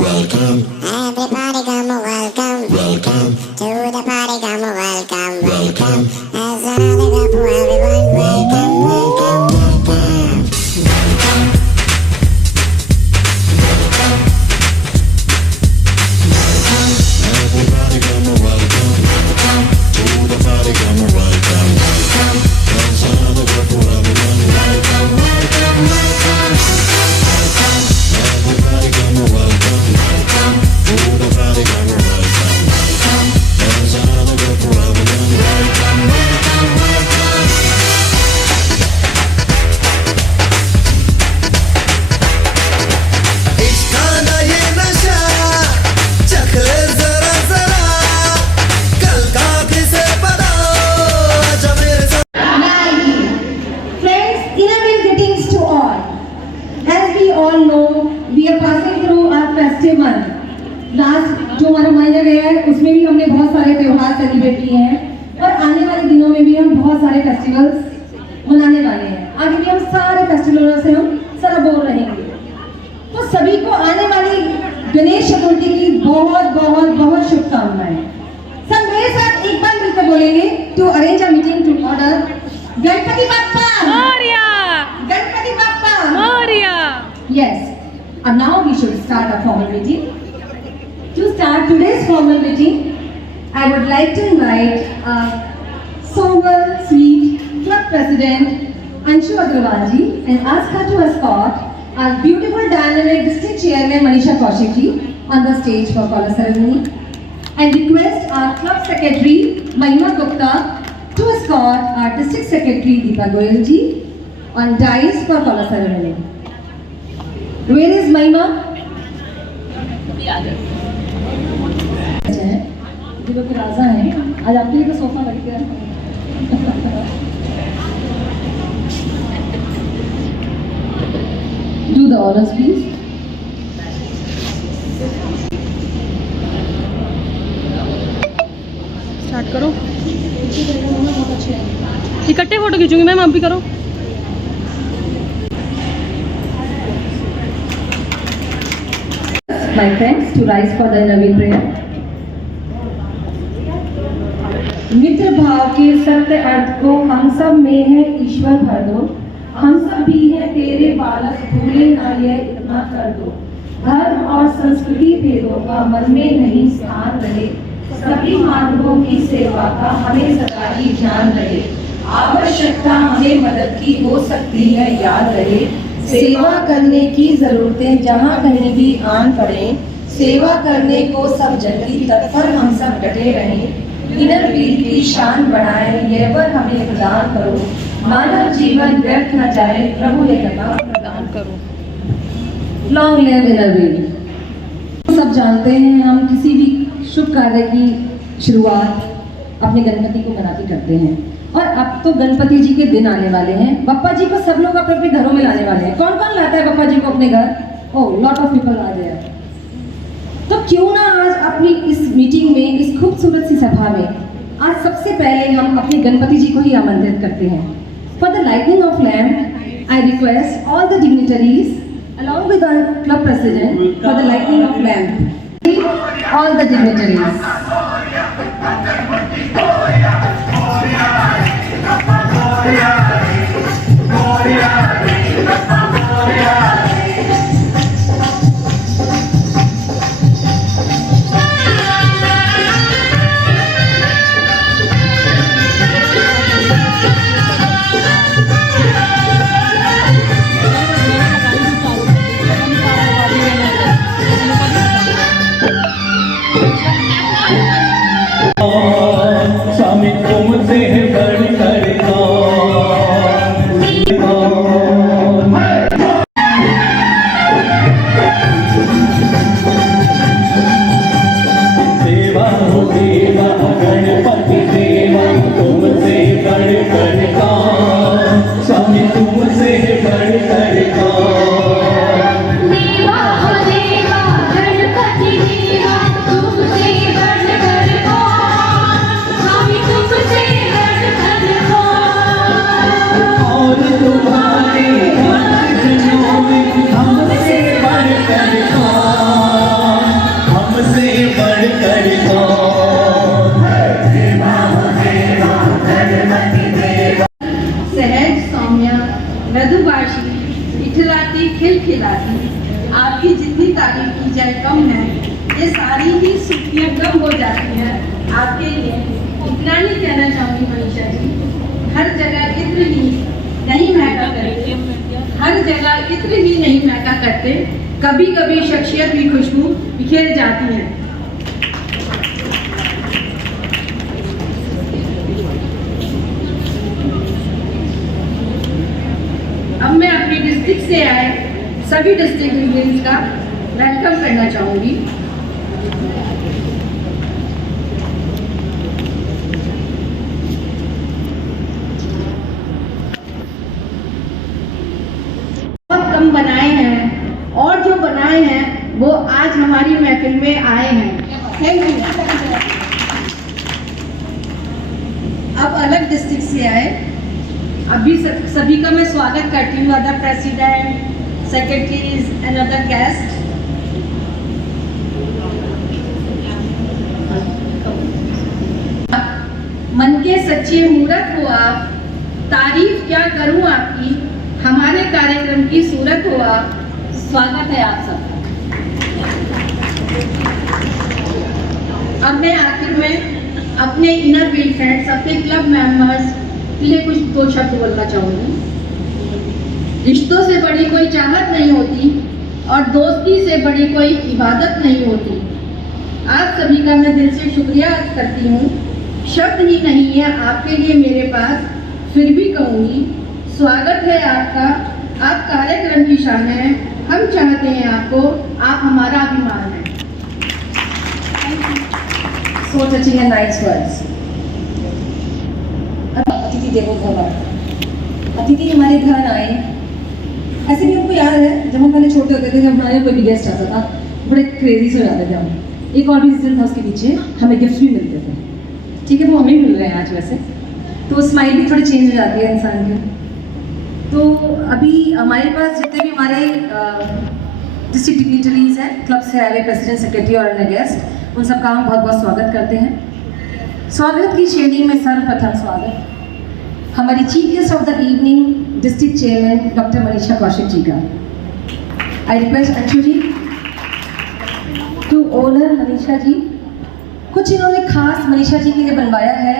Welcome, everybody come on, welcome, welcome to the party, come on, welcome, welcome. As another go for everyone, welcome, welcome, welcome. Everybody come on, welcome, to the party, come on, welcome, welcome. As another go for everyone, welcome, welcome, welcome. Everybody come on, welcome, to the party, come on, welcome, welcome. As another go for everyone, welcome, welcome, welcome. इश्काना ये नशा चख ले जरा जरा कल का किसे पता जब मेरे Friends, inner greetings to all. As we all know, we are passing through our festive month. Last जो हमारा महीना गया है उसमें भी हमने बहुत सारे त्योहार सेलिब्रेट किए हैं और आने वाले दिनों में भी हम बहुत सारे फेस्टिवल्स मनाने वाले हैं। आगे भी हम सारे फेस्टिवलों से हम सरबोर रहेंगे। तो सभी को आने वाली गणेश चतुर्थी की बहुत बहुत बहुत शुभकामनाएं। सब मेरे साथ एक बार मिलकर बोलेंगे to arrange a meeting to order Ganpati Bappa Moria! Ganpati Bappa Moria! Yes. And now we should start our formal meeting. To start today's formal meeting, I would like to invite our sober, sweet club president Anshu Agrawal ji and ask her to escort our beautiful dynamic district chairman Manisha Kaushik ji on the stage for color ceremony, and request our club secretary Mahima Gupta to escort our district secretary Deepa Goyal ji on dais for color ceremony. Where is Mahima? दिलों के राजा हैं। आज आपके लिए तो sofa लग गया। Do the honors, please. Start करो। इकट्ठे फोटो खींचूंगी मैम, आप भी करो। My friends, to rise for the Naveen prayer. मित्र भाव के सत्य अर्थ को हम सब में है ईश्वर भर दो, हम सब भी हैं तेरे बालक, भूले ना ये इतना कर दो। धर्म और संस्कृति भेदों का मन में नहीं स्थान रहे, सभी मानवों की सेवा का हमें सदा ही ध्यान रहे। आवश्यकता हमें मदद की हो सकती है याद रहे, सेवा करने की जरूरतें जहाँ कहीं भी आन पड़े, सेवा करने को सब जल्दी तत्पर हम सब डटे रहें। इनर वीर की शान बढ़ाए ये वर हमें प्रदान करो, मानव जीवन व्यर्थ न जाए प्रभु ये कृपा प्रदान करो। लॉन्ग लिव इनर वीर। सब जानते हैं हम किसी भी शुभ कार्य की शुरुआत अपने गणपति को मना के करते हैं और अब तो गणपति जी के दिन आने वाले हैं। बप्पा जी को सब लोग अपने अपने घरों में लाने वाले हैं। कौन कौन लाता है बप्पा जी को अपने घर? ओह, लॉट ऑफ पीपल आ गए। तो क्यों ना आज अपनी इस मीटिंग में, इस खूबसूरत सी सभा में आज सबसे पहले हम अपने गणपति जी को ही आमंत्रित करते हैं। For the lightning of lamp I request all the dignitaries along with our club president for the lighting of lamp. All the dignitaries. Thank you. जितनी तारीफ की जाए कम है। ये सारी ही सुर्खियाँ कम हो जाती हैं आपके लिए। इतना ही कहना चाहूँगी मनीषा जी, हर जगह इत्र ही नहीं महका करते, हर जगह इत्र ही नहीं महका करते, कभी कभी शख्सियत भी खुशबू बिखेर जाती है। अब मैं अपनी डिस्ट्रिक्ट से आए सभी डिस्ट्रिक्ट यूनियंस का वेलकम करना चाहूँगी। बहुत कम बनाए हैं और जो बनाए हैं वो आज हमारी महफिल में आए हैं। Thank you. अब अलग डिस्ट्रिक्ट से आए अभी सभी का मैं स्वागत करती हूँ, other president, secretaries and other guest. मन के सच्चे मूरत हो आप, तारीफ क्या करूँ आपकी, हमारे कार्यक्रम की सूरत हो आप। स्वागत है आप सबका। अब मैं आखिर में अपने इनर व्हील फ्रेंड्स, अपने क्लब मेंबर्स के लिए कुछ दो शब्द बोलना चाहूँगी। रिश्तों से बड़ी कोई चाहत नहीं होती और दोस्ती से बड़ी कोई इबादत नहीं होती। आप सभी का मैं दिल से शुक्रिया अदा करती हूँ। शब्द ही नहीं है आपके लिए मेरे पास, फिर भी कहूँगी स्वागत है आपका। आप कार्यक्रम की शान है, हम चाहते हैं आपको, आप हमारा अभिमान है। So touching and nice words. अतिथि देवो भव। अतिथि हमारे घर आए, ऐसे भी हमको याद है जब हम पहले छोटे होते थे, जब हमारे कोई भी गेस्ट आता था बड़े क्रेजी से हो जाते थे हम। एक और भी रीजन था उसके पीछे, हमें गिफ्ट भी मिलते थे। ठीक है, वो हमें मिल रहे हैं आज वैसे, तो स्माइल भी थोड़ी चेंज हो जाती है इंसान की। तो अभी हमारे पास जितने भी हमारे डिस्ट्रिक्ट डिग्निटरीज हैं, क्लब से आए हुए प्रेसिडेंट, सेक्रेटरी और अन्य गेस्ट, उन सबका हम बहुत बहुत स्वागत करते हैं। स्वागत की श्रेणी में सर्वप्रथम स्वागत हमारी chief guest of the evening, district chairman doctor Manisha Kaushik ji का। I request Anshu ji to honour Manisha ji. कुछ इन्होंने खास मनीषा जी के लिए बनवाया है,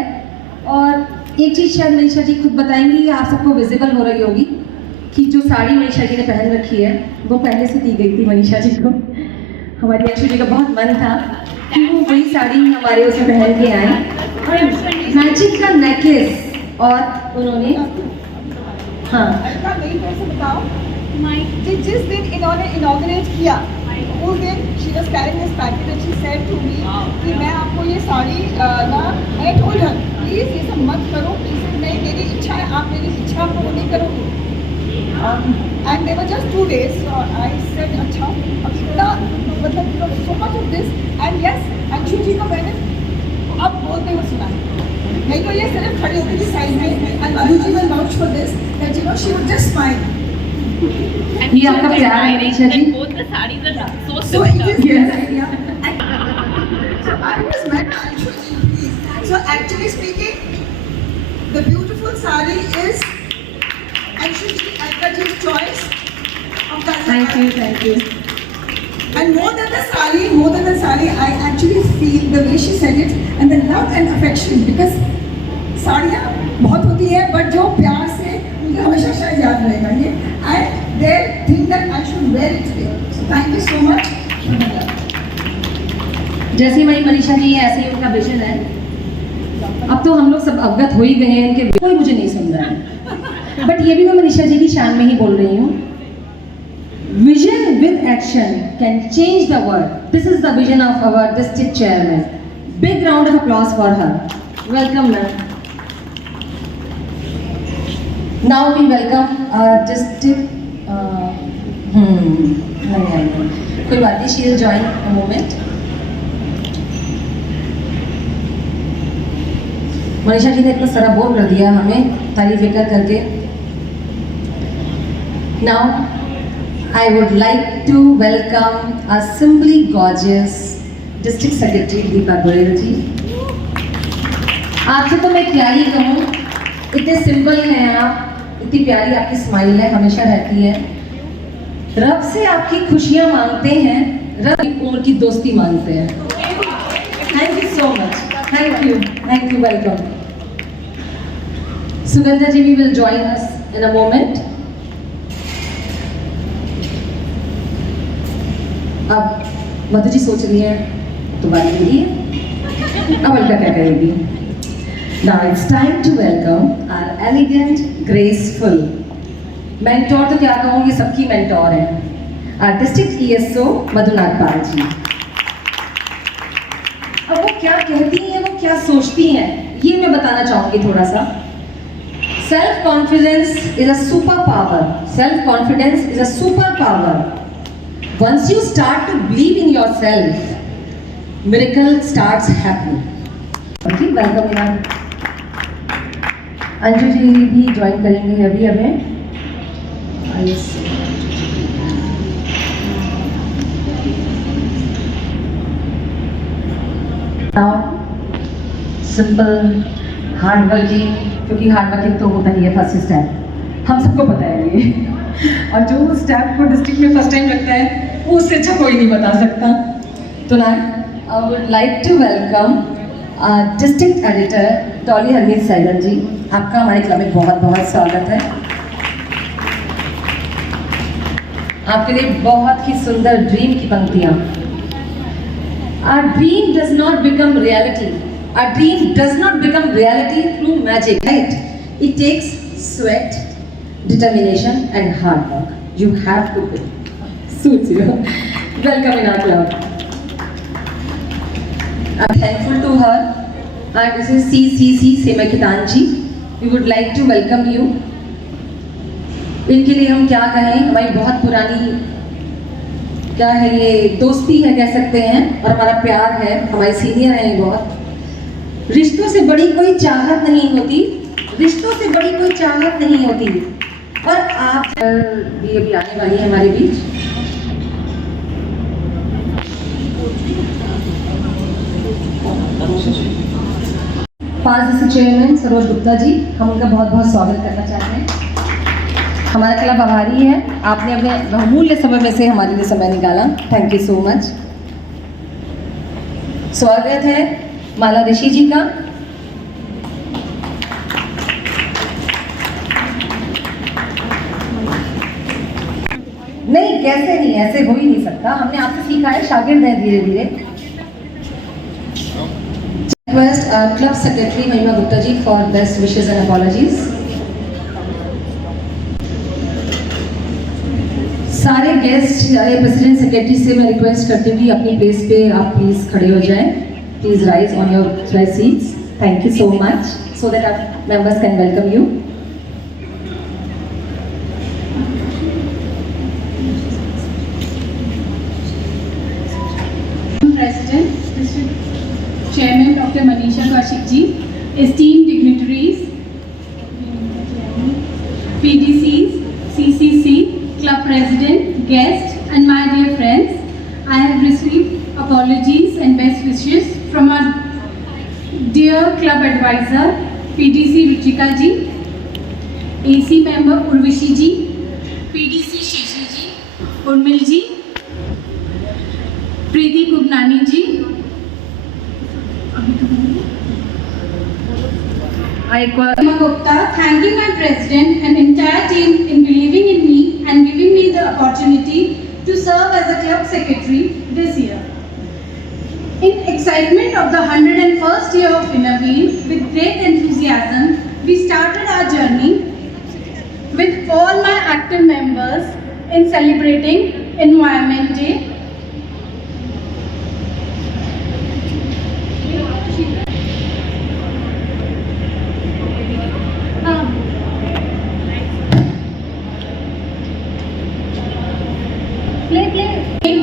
और एक चीज़ शायद मनीषा जी खुद बताएंगी, आप सबको विजिबल हो रही होगी कि जो साड़ी मनीषा जी ने पहन रखी है वो पहले से दी गई थी मनीषा जी को। हमारी अंशु जी का बहुत मन था कि वो वही साड़ी हमारे उसमें पहन के आए, और मैचिंग का नेकलेस, और उन्होंने हाँ जिस दिन इन्होंने इनॉग्रेट किया उस दिन she was carrying this package and she said to me कि मैं आपको ये साड़ी ना, आई टोल्ड हर प्लीज ये सब मत करो, प्लीज नहीं, मेरी इच्छा है, आप मेरी इच्छा पूरी नहीं करोगे। And they were just 2 days, I said अच्छा अब इतना मतलब so much of this. And yes, Anshu ji को मैंने अब बोलते हुए सुना है, नहीं तो ये सिर्फ खड़ी होती थी साइड में, and Madhu ji will vouch for this that you know she would just smile. ये आपका प्यार है Manisha ji. So it is yes. Yeah. So I was met Anshu ji, please. So actually speaking, the beautiful sari is Anshu ji Ankaji's choice of the Thank you, thank you. And more than the sari, I actually feel the way she said it and the love and affection, because साड़ियाँ बहुत होती है but जो प्यार से मुझे हमेशा शायद याद रहेगा ये। And they think that I should wear it today. So thank you so much. जैसे हमारी मनीषा जी है ऐसे ही उनका विजन है। अब तो हम लोग सब अवगत हो ही गए हैं इनके, कोई मुझे नहीं सुन रहा है, बट ये भी मैं मनीषा जी की शान में ही बोल रही हूँ। Vision with action can change the world. This is the vision of our district chairman. Big round of applause for her. Welcome ma'am. Now we welcome our district. कोई बात नहीं, she will join a moment. Manisha ji ने इतना सारा बोल कर दिया हमें तारीफ कर करके। Now I would like to welcome our simply gorgeous district secretary Deepa Goyal जी। आपसे तो मैं क्या ही कहूँ, इतने सिंपल हैं आप, इतनी प्यारी आपकी स्माइल है, हमेशा रहती है। रब से आपकी खुशियां मांगते हैं, रब की उम्र की दोस्ती मांगते हैं। Thank you so much, thank you, welcome. Sugandha ji भी will join us in a moment. अब मधु जी सोच रही है तो बात मेरी है, अब अलका क्या करेगी। Now it's time to welcome our elegant graceful mentor, तो क्या कहूँगी, सबकी मेंटोर हैं, आवर डिस्ट्रिक्ट ESO मधु नागपाल जी। अब वो क्या कहती हैं, वो क्या सोचती हैं, ये मैं बताना चाहूँगी थोड़ा सा। Self confidence is a super power, self confidence is a super power. Once you start to believe in yourself, miracle starts happening. Okay, welcome Iran. Anju ji भी ज्वाइन करेंगे अभी हमें। Now, simple, hard working, क्योंकि हार्ड वर्किंग तो होता ही है first step, हम सबको पता है ये। और जो स्टेप को डिस्ट्रिक्ट में फर्स्ट टाइम लगता है वो उससे अच्छा कोई नहीं बता सकता। तो ना I would like to welcome district editor Dolly Harmeet Saigal ji, आपका हमारे क्लब में बहुत बहुत स्वागत है। आपके लिए बहुत ही सुंदर ड्रीम की पंक्तियाँ। Our dream does not become reality. Our dream does not become reality through magic, right? It takes sweat, determination and hard work. You have to do. Suits you. Welcome in our club. I'm thankful to her. And this is CCC Seema Kitanji. We would like to welcome you. इनके लिए हम क्या कहें, हमारी बहुत पुरानी क्या है ये दोस्ती है कह सकते हैं, और हमारा प्यार है, हमारे सीनियर हैं ये बहुत। रिश्तों से बड़ी कोई चाहत नहीं होती, रिश्तों से बड़ी कोई चाहत नहीं होती। और आप भी अभी आने वाली है हमारे बीच। पास चेयरमैन सरोज गुप्ता जी, हम उनका बहुत बहुत स्वागत करना चाहते हैं। हमारा क्लब आभारी है, आपने अपने बहुमूल्य समय में से हमारे लिए समय निकाला, थैंक यू सो मच। स्वागत है माला ऋषि जी का। नहीं, कैसे नहीं, ऐसे हो ही नहीं सकता, हमने आपसे सीखा है, शागिर्द है धीरे धीरे। Request club secretary Mahima Gupta ji for best wishes and apologies. सारे गेस्ट, सारे प्रेसिडेंट सेक्रेटरी से मैं रिक्वेस्ट करती हूँ अपनी प्लेस पे आप प्लीज खड़े हो जाएं। Please rise on your seats, thank you so much, so that our members can welcome you. President, District Chairman Dr. Manisha Kaushik ji, esteemed dignitaries, PDCs, CCC, Club President, guests, and my dear friends, I have received apologies and best wishes from our dear Club Advisor, PDC Ruchika ji, AC Member Urvashi ji, PDC Sheshi ji, Urmil ji, Preeti Gubnani ji, Emma Gupta, thanking my president and entire team in believing in me and giving me the opportunity to serve as a club secretary this year. In excitement of the 101st year of Innoveen, with great enthusiasm, we started our journey with all my active members in celebrating Environment Day.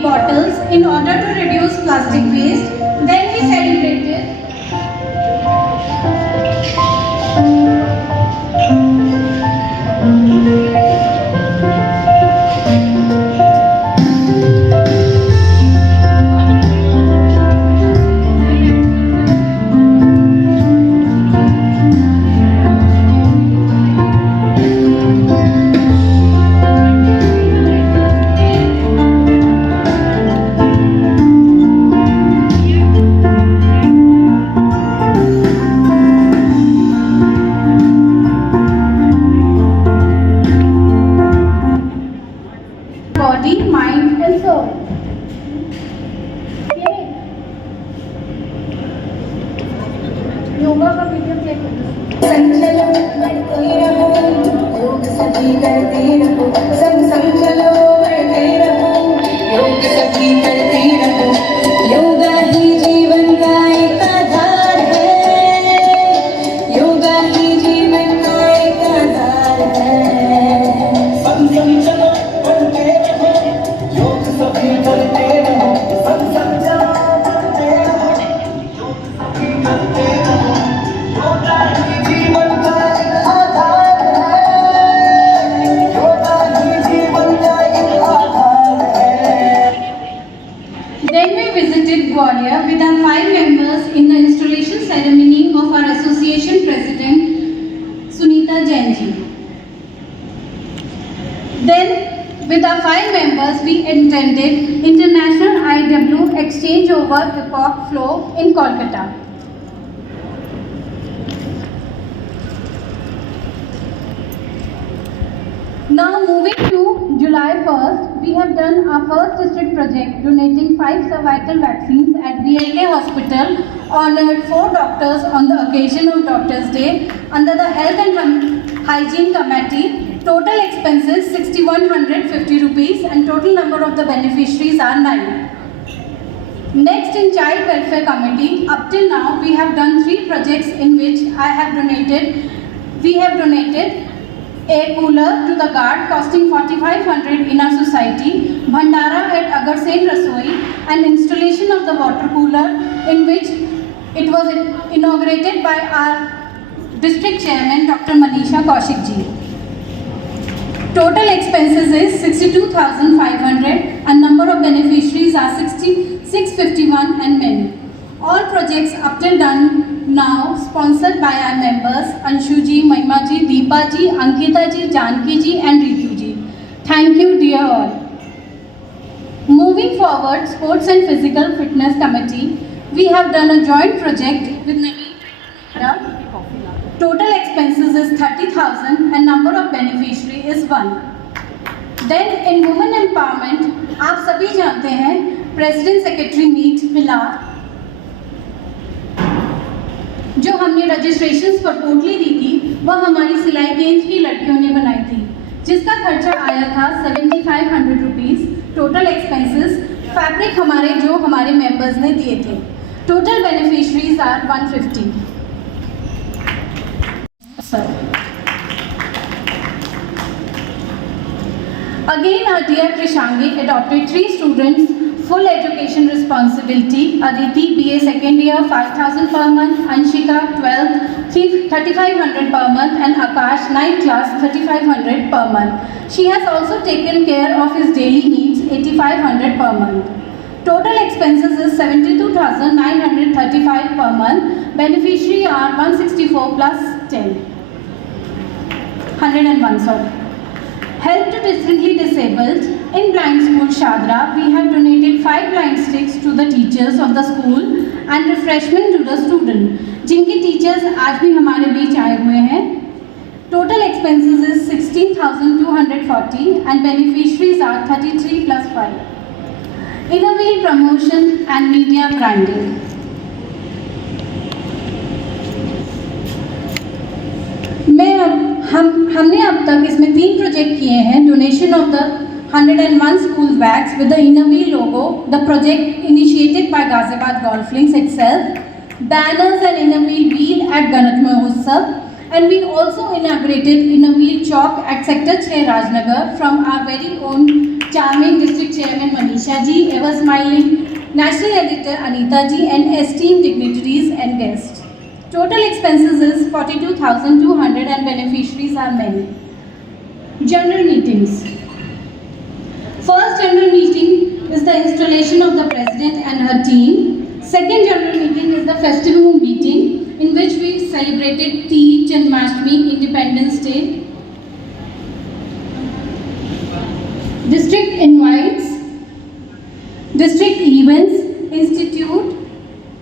Bottles in order to reduce plastic waste. Then we celebrated Then we visited Gwalior with our 5 members in the installation ceremony of our association president, Sunita Jain ji. Then, with our 5 members, we attended International IW Exchange over Epoch Flow in Kolkata. Now moving to July 1st, we have done our first district project donating 5 cervical vaccines at VLK Hospital, honored 4 doctors on the occasion of Doctors' Day under the Health and Hygiene Committee. Total expenses 6150 rupees and total number of the beneficiaries are 9. Next, in Child Welfare Committee, up till now we have done 3 projects in which we have donated a cooler to the guard costing 4500 in our society, Bhandara at Agarsen Rasoi, and installation of the water cooler in which it was inaugurated by our district chairman Dr. Manisha Kaushik ji. Total expenses is 62,500 and number of beneficiaries are 651 and many. All projects up till done now sponsored by our members Anshu ji, Mahima ji, Deepa ji, Ankita ji, Janki ji and Ritu ji. Thank you dear all. Moving forward, Sports and Physical Fitness Committee, we have done a joint project with Naveen. Total expenses is 30,000 and number of beneficiary is 1. Then in Women Empowerment, आप सभी जानते हैं President Secretary Meet मिला, जो हमने registrations पर पोटली दी थी वह हमारी सिलाई गेंज की लड़कियों ने बनाई थी, जिसका खर्चा आया था 7500 रुपीज़. टोटल एक्सपेंसेस फैब्रिक हमारे मेंबर्स ने दिए थे. Total beneficiaries are 150. Again, our dear Krishangi adopted 3 students. Full education responsibility. Aditi BA second year 5,000 per month, Anshika 12th 3,500 per month and Akash 9th class 3,500 per month. She has also taken care of his daily needs 8,500 per month. Total expenses is 72,935 per month. Beneficiary are 164 plus 10. 101 sorry. Help to differently disabled. In Blind School Shadra, we have donated 5 blind sticks to the teachers of the school and refreshment to the student, जिनके teachers आज भी हमारे बीच आए हुए हैं. Total expenses is 16,240 and beneficiaries are 33 plus 5. Innovate promotion and media branding. हमने अब तक इसमें 3 प्रोजेक्ट किए हैं. Donation of the 101 school bags with the Innovate logo, the project initiated by Ghaziabad Golf Links itself, banners and Innovate wheel at Ganesh Mahotsav, and we also inaugurated Innovate chalk at Sector 6 Rajnagar from our very own charming district chairman Manisha ji, ever smiling national editor Anita ji and esteemed dignitaries and guests. Total expenses is 42,200 and beneficiaries are many. General meetings. First general meeting is the installation of the president and her team. Second general meeting is the festival meeting in which we celebrated Teej and Janmashtami, Independence Day. District invites, district events, institute,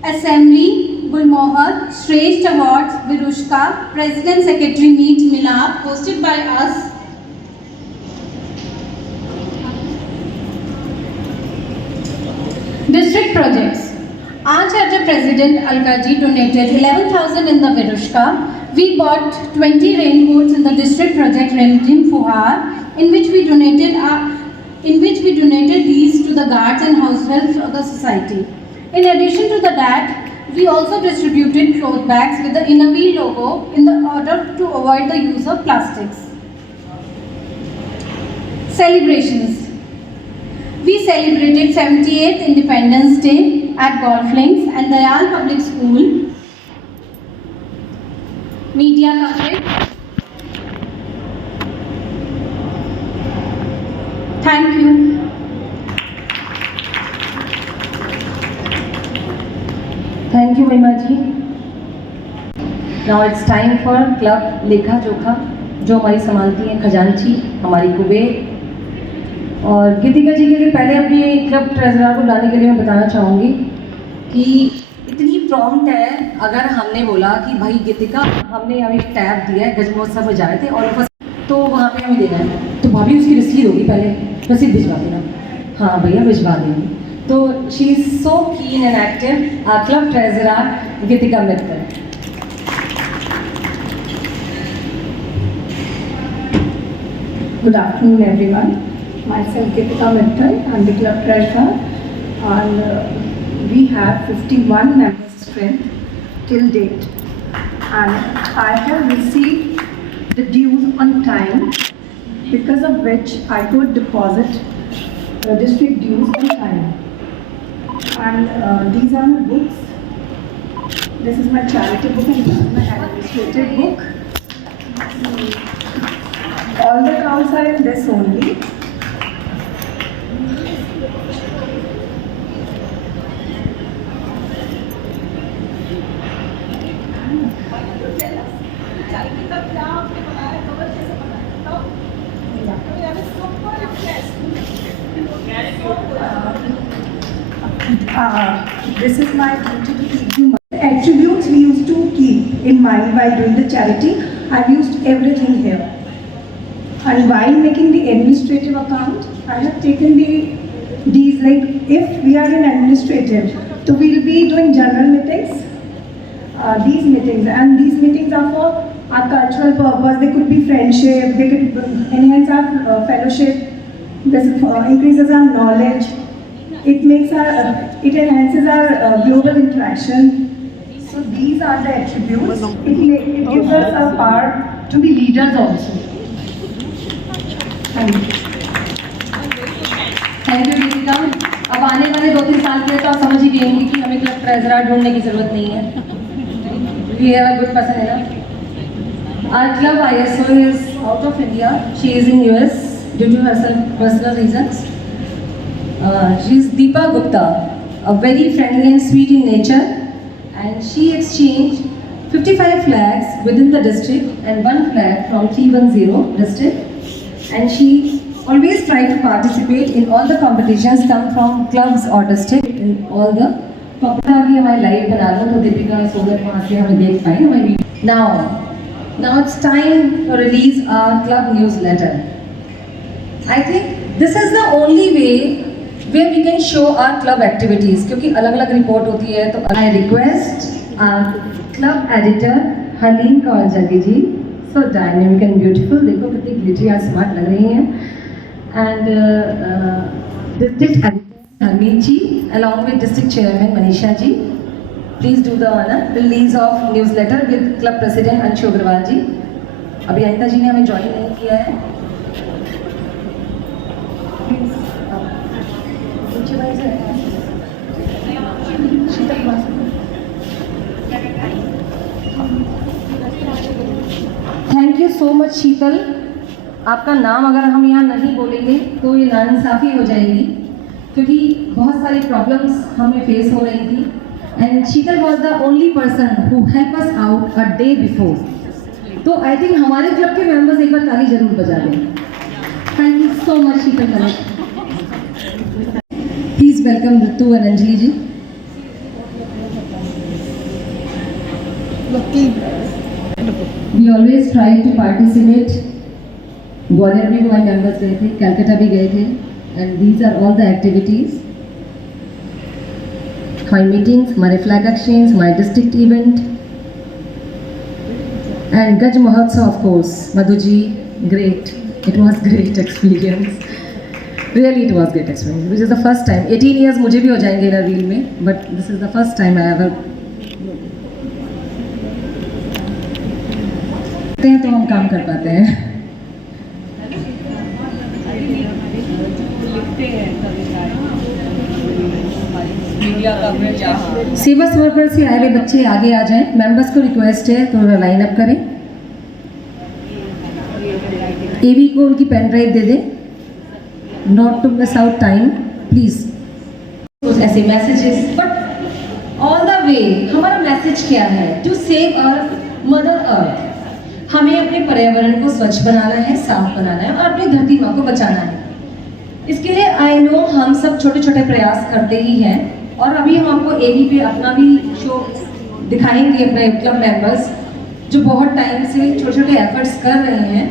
assembly, Gulmohar, Shresth Awards, Virushka, President Secretary Meet Milap, hosted by us. District projects. Acharya President Alkaji donated 11,000 in the Virushka. We bought 20 raincoats in the district project Remjin Fuhar, in which we donated these to the guards and households of the society. In addition to that, we also distributed cloth bags with the Innovate logo in order to avoid the use of plastics. Celebrations. We celebrated 78th Independence Day at Golf Links and Dayal Public School. Media coverage. Thank you. Thank you Mahima ji. Now it's time for club लेखा जोखा, जो हमारी संभालती हैं खजांची, हमारी कुबेर. और गीतिका जी के लिए पहले अपनी क्लब ट्रेजरर को बुलाने के लिए मैं बताना चाहूँगी कि इतनी प्रॉम्प्ट है. अगर हमने बोला कि भाई गीतिका, हमने अभी टैब दिया है, गज महोत्सव में जा रहे थे और तो वहाँ पे हमें देना है, तो भाभी उसकी रसीद होगी, पहले रसीद भिजवा देना. हाँ भैया भिजवा देंगे. तो she is so keen and active. Our club treasurer Geetika Mittal. Good afternoon, everyone. Myself, Geetika Mittal. I'm the club treasurer, and we have 51 members strength till date. And I have received the dues on time, because of which I could deposit district dues on time. And these are my books. This is my charity book and this is my administrative book. All the accounts are in this only. This is my duty to keep you. Attributes we used to keep in mind while doing the charity. I've used everything here. And while making the administrative account, I have taken these, like if we are in administrative, so we'll be doing general meetings, these meetings, and these meetings are for our cultural purpose. They could be friendship, they could enhance our fellowship, this increases our knowledge, it enhances our global interaction. So these are the attributes. It gives us a power to be leaders also. Thank you Geetika. अब आने वाले 2-3 साल के लिए तो आप समझ ही गए होंगे कि हमें क्लब ट्रेजरर ढूंढने की जरूरत नहीं है. We have a good person है ना. Our club ISO is out of India. She is in US due to her personal reasons. She is Deepa Gupta, a very friendly and sweet in nature, and she exchange 55 flags within the district and 1 flag from 310 district. And she always tried to participate in all the competitions come from clubs or district in all the. अभी हमारी live बना लो तो दीपिका सोगत वहाँ से हमें देख पाए हमारी. Now it's time to release our club newsletter. I think this is the only way where we can show our club activities, क्योंकि अलग-अलग रिपोर्ट होती है. तो I request our club editor haleem Kaur जगी जी, so dynamic and beautiful, देखो कितनी glittery और smart लग रही हैं. And district editor Harmeet ji along with district chairman Manisha ji, please do the honor release of newsletter with club president Anshu Agrawal ji. अभी अनिता जी ने हमें ज्वाइन नहीं किया है. थैंक यू सो मच शीतल. आपका नाम अगर हम यहाँ नहीं बोलेंगे तो ये नाइंसाफ़ी हो जाएगी, क्योंकि बहुत सारी प्रॉब्लम्स हमें फेस हो रही थी. And Sheetal was the only person who help us out a day before. तो आई थिंक हमारे क्लब के मेंबर्स एक बार ताली जरूर बजा दें. Thank you so much Sheetal connect. Please welcome Ritu and Anjali ji. We always try to participate. Gwalior भी हमारे मेंबर्स गए थे, कलकत्ता भी गए थे, and these are all the activities. My meetings, हमारे flag exchange, my district event, and Gaj Mahotsav of course. Madhu ji, great. It was great experience. Really, it was great experience. Which is the first time. 18 years मुझे भी हो जाएंगे ना reel में, but this is the first time I ever. तो हम काम कर पाते हैं. सेवा समर्पण से आए हुए बच्चे आगे आ जाएं. मेंबर्स को रिक्वेस्ट है थोड़ा लाइन अप करें. एवी को उनकी पेन ड्राइव दे दें. Not to miss out time please. ऐसे messages, but all the way हमारा मैसेज क्या है? To save earth, mother earth. हमें अपने पर्यावरण को स्वच्छ बनाना है, साफ बनाना है और अपनी धरती माँ को बचाना है। इसके लिए आई नो हम सब छोटे छोटे प्रयास करते ही हैं और अभी हम आपको एवी पे अपना भी शो दिखाएंगे, अपने क्लब मेंबर्स जो बहुत टाइम से छोटे छोटे एफर्ट्स कर रहे हैं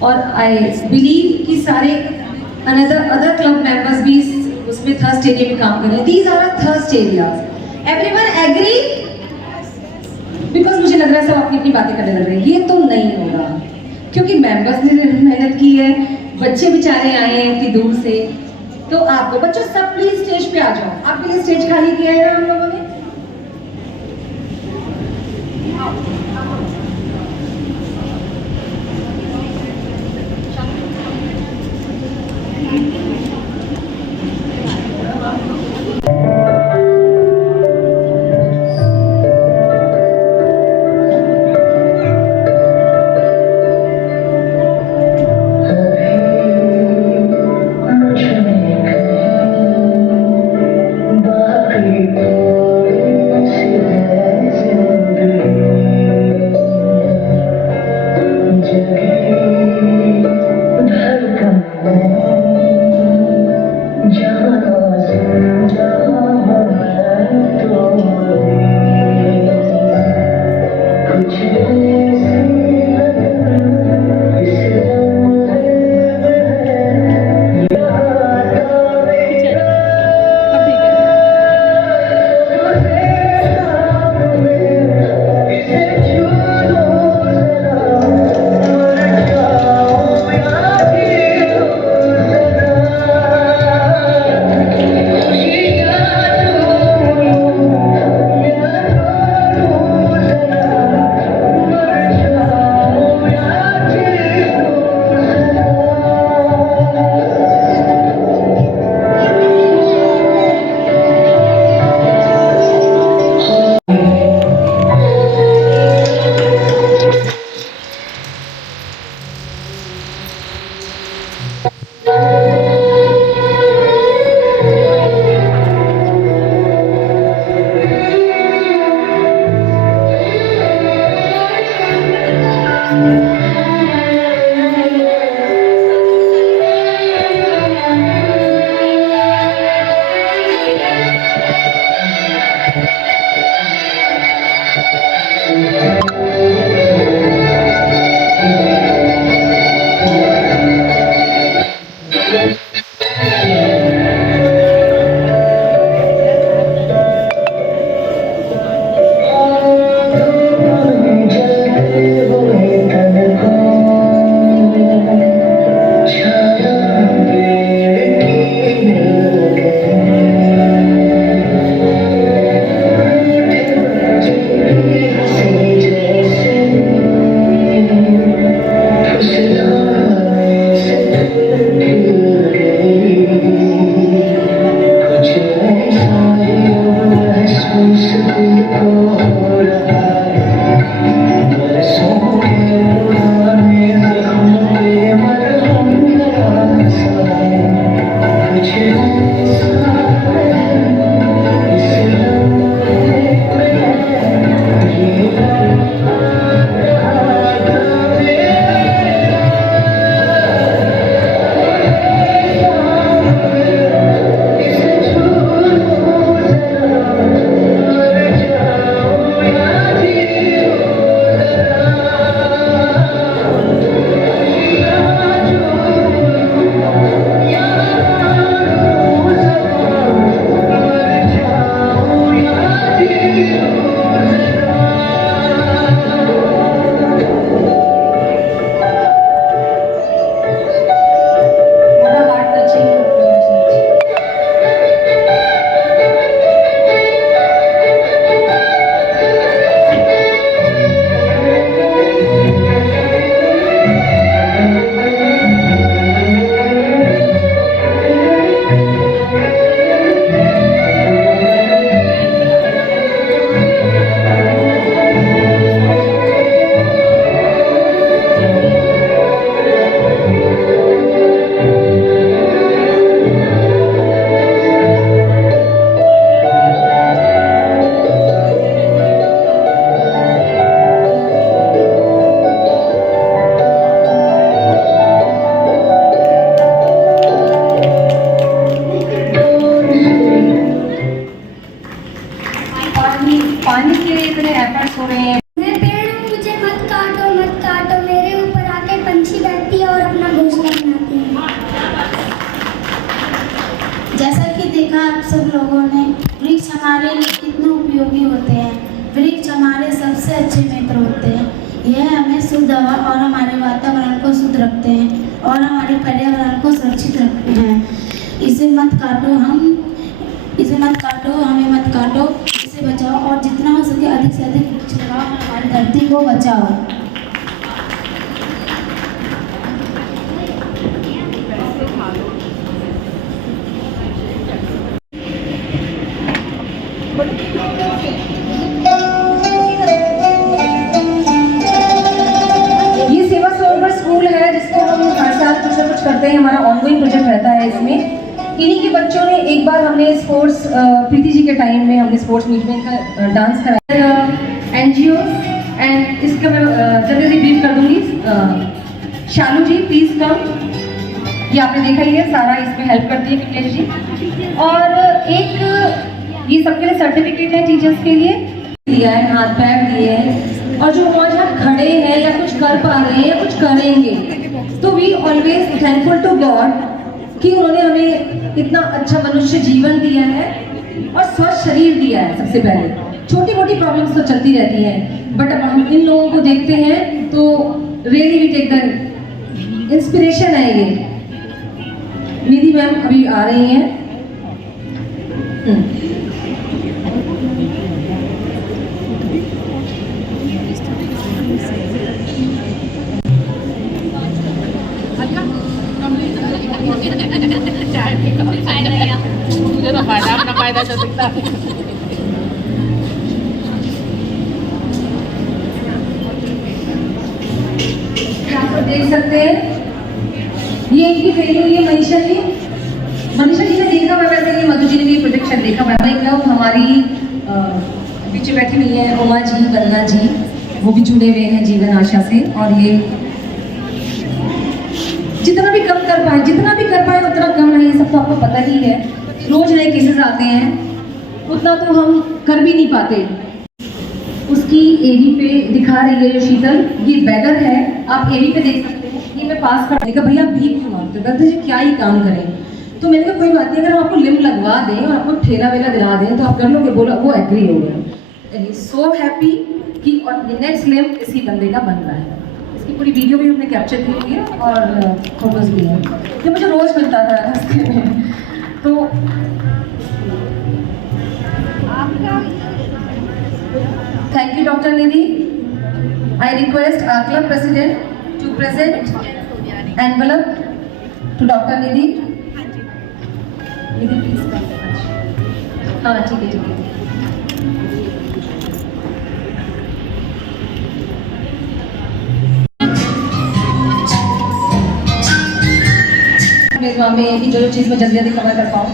और आई बिलीव कि सारे अदर क्लब मेंबर्स भी उसमें थर्स्ट एरिया में काम कर रहे हैं। These are thirst areas. Everyone agree? Because मुझे लग रहा है सब अपनी अपनी बातें करने लग रहे हैं। ये तो नहीं होगा क्योंकि मेंबर्स ने मेहनत की है, बच्चे बेचारे आए हैं इतनी दूर से। तो आपको बच्चों सब प्लीज स्टेज पे आ जाओ। आपके लिए स्टेज खाली किया है ना हम लोगों ने? अब ठीक है। हो रहे हैं। मैं पेड़ हूँ, मुझे मत काटो, मेरे ऊपर आके पंछी बैठती है और अपना घोंसला बनाती है। जैसा कि देखा आप सब लोगों ने, वृक्ष हमारे लिए कितने उपयोगी होते हैं। वृक्ष हमारे सबसे अच्छे मित्र होते हैं। यह हमें शुद्ध हवा और हमारे वातावरण को शुद्ध रखते हैं और हमारे पर्यावरण को सुरक्षित रखते हैं। इसे मत काटो, हमें मत काटो, इसे बचाओ और जितना हो सके अधिक से अधिक वृक्ष लगाओ और हमारी धरती को बचाओ। ये सेवा सरोवर स्कूल है जिसको हम हर साल कुछ ना कुछ करते हैं, हमारा ऑनगोइंग प्रोजेक्ट रहता है इसमें। इन्हीं के बच्चों ने एक बार हमने स्पोर्ट्स प्रीति जी के टाइम में हमने स्पोर्ट्स मीट में इनका डांस कराया। एनजीओ एंड इसका मैं जल्दी से ब्रीफ कर दूंगी। शालू जी प्लीज कम, ये आपने देखा ही है, सारा इसमें हेल्प करती है विकेश जी। और एक ये सबके लिए सर्टिफिकेट है टीचर्स के लिए दिया है, हाथ पैर दिए हैं। और जो आज हम खड़े हैं या कुछ कर पा रहे हैं या कुछ करेंगे, तो we always thankful to God कि उन्होंने हमें इतना अच्छा मनुष्य जीवन दिया है और स्वस्थ शरीर दिया है। सबसे पहले छोटी मोटी प्रॉब्लम्स तो चलती रहती हैं, बट अब हम इन लोगों को देखते हैं तो really we take the inspiration है। ये निधि मैम अभी आ रही हैं। मुझे तो फायदा अपना फायदा तो दिखता है। यहाँ पर देख सकते हैं ये इनकी ट्रेनिंग हुई है मनीषा जी ने देखा मैं वैसे ये मधु जी ने भी प्रोजेक्शन देखा। मैं क्लब हमारी पीछे बैठी हुई है उमा जी, वंदना जी, वो भी जुड़े हुए हैं जीवन आशा से। और ये जितना भी कर पाए उतना कम है, ये सब तो आपको पता ही है। रोज नए केसेस आते हैं, उतना तो हम कर भी नहीं पाते। उसकी एवी पे दिखा रही है जो शीतल, ये बैगर है, आप एवी पे देख सकते हैं। ये मैं पास कर देगा, भैया भीख क्यों मांगते हो, कहते जी क्या ही काम करें। तो मैंने कहा कोई बात नहीं, अगर हम आपको लिम लगवा दें और आपको ठेला वेला दिला दें तो आप कर लोगे। बोला वो एग्री हो गया। सो हैप्पी कि नेक्स्ट लिम इसी बंदे का बन रहा है। इसकी पूरी वीडियो भी हमने कैप्चर की हुई है और फोटोज भी हैं। ये मुझे रोज मिलता था रास्ते में। तो thank you doctor Nidhi. I request our club president to present envelope to doctor Nidhi. Nidhi please come. हाँ ठीक है। में कि जो चीज़ में जल्दी कवर कर पाऊँ।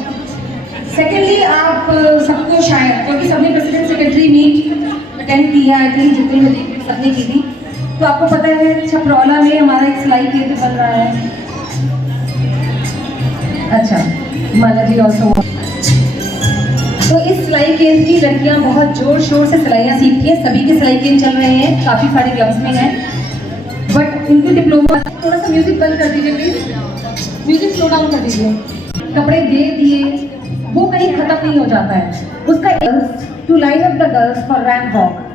सेकेंडली आप सबको शायद, क्योंकि सबने प्रेसिडेंट सेक्रेटरी मीट अटेंड किया है, आई थिंक जितने में देख सबने की थी, तो आपको पता है छपरौला में हमारा एक सिलाई केंद्र बन रहा है। अच्छा, माला जी ऑल्सो। तो इस सिलाई केंद्र की लड़कियां बहुत जोर शोर से सिलाइयाँ सीखती हैं। सभी के सिलाई केंद्र चल रहे हैं, काफ़ी सारे क्लब्स में हैं, बट इनकी डिप्लोमा। थोड़ा सा म्यूजिक बंद कर दीजिए प्लीज, म्यूजिक स्लो डाउन कर दीजिए। कपड़े दे दिए, वो कहीं खत्म नहीं हो जाता है उसका। To line up the girls for ramp walk.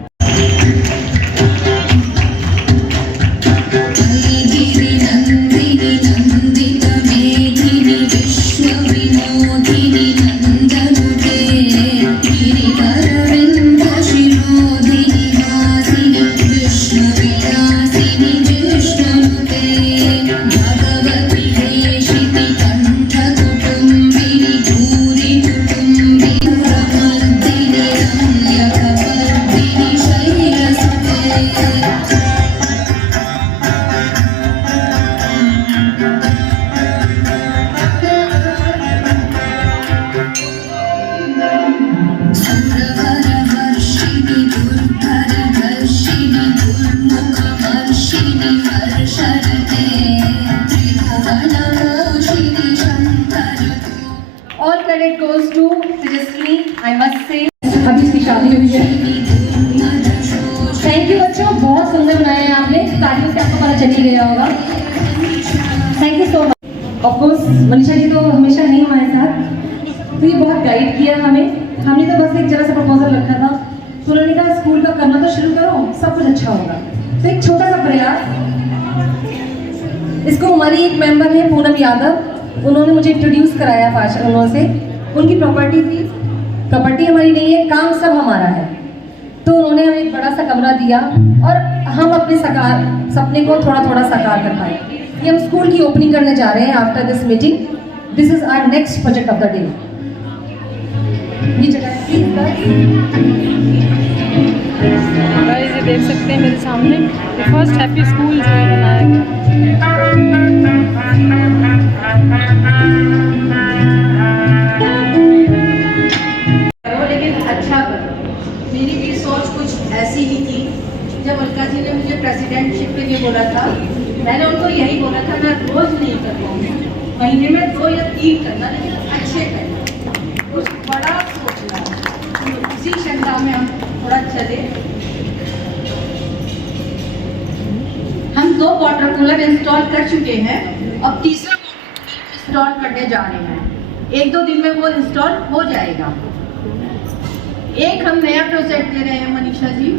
All credit goes to Tejaswini, I must say. अभी इसकी शादी हुई है। गया होगा। Thank you so much. Of course Manisha ji तो हमेशा नहीं हमारे साथ, तो ये बहुत गाइड किया हमें। हमने तो बस एक जरा सा प्रपोजल रखा था, तो उन्होंने कहा स्कूल का करना तो शुरू करो, सब कुछ अच्छा होगा। तो एक छोटा सा प्रयास, इसको हमारी एक मेंबर है पूनम यादव, उन्होंने मुझे इंट्रोड्यूस कराया फाशनों से। उनकी प्रॉपर्टी थी, प्रॉपर्टी हमारी नहीं है, काम सब हमारा है। तो उन्होंने हमें एक बड़ा सा कमरा दिया और हम अपने सपने को थोड़ा थोड़ा साकार कर पाए। ये हम स्कूल की ओपनिंग करने जा रहे हैं after this meeting. This is our next project of the day. ये जगह गाइस ये देख सकते हैं मेरे सामने फर्स्ट हैप्पी स्कूल जो है बनाया करो लेकिन अच्छा करो। मेरी भी सोच कुछ ऐसी ही थी। जब अलका जी ने मुझे प्रेसिडेंटशिप के लिए बोला था, मैंने उनको यही बोला था मैं रोज नहीं कर पाऊँगी, महीने में 2 या 3 करना, लेकिन अच्छे करना, कुछ बड़ा सोचना। तो इसी शंका में हम थोड़ा चले। हम 2 वाटर कूलर इंस्टॉल कर चुके हैं, अब तीसरा इंस्टॉल करने जा रहे हैं। 1-2 दिन में वो इंस्टॉल हो जाएगा। एक हम नया प्रोजेक्ट दे रहे हैं मनीषा जी,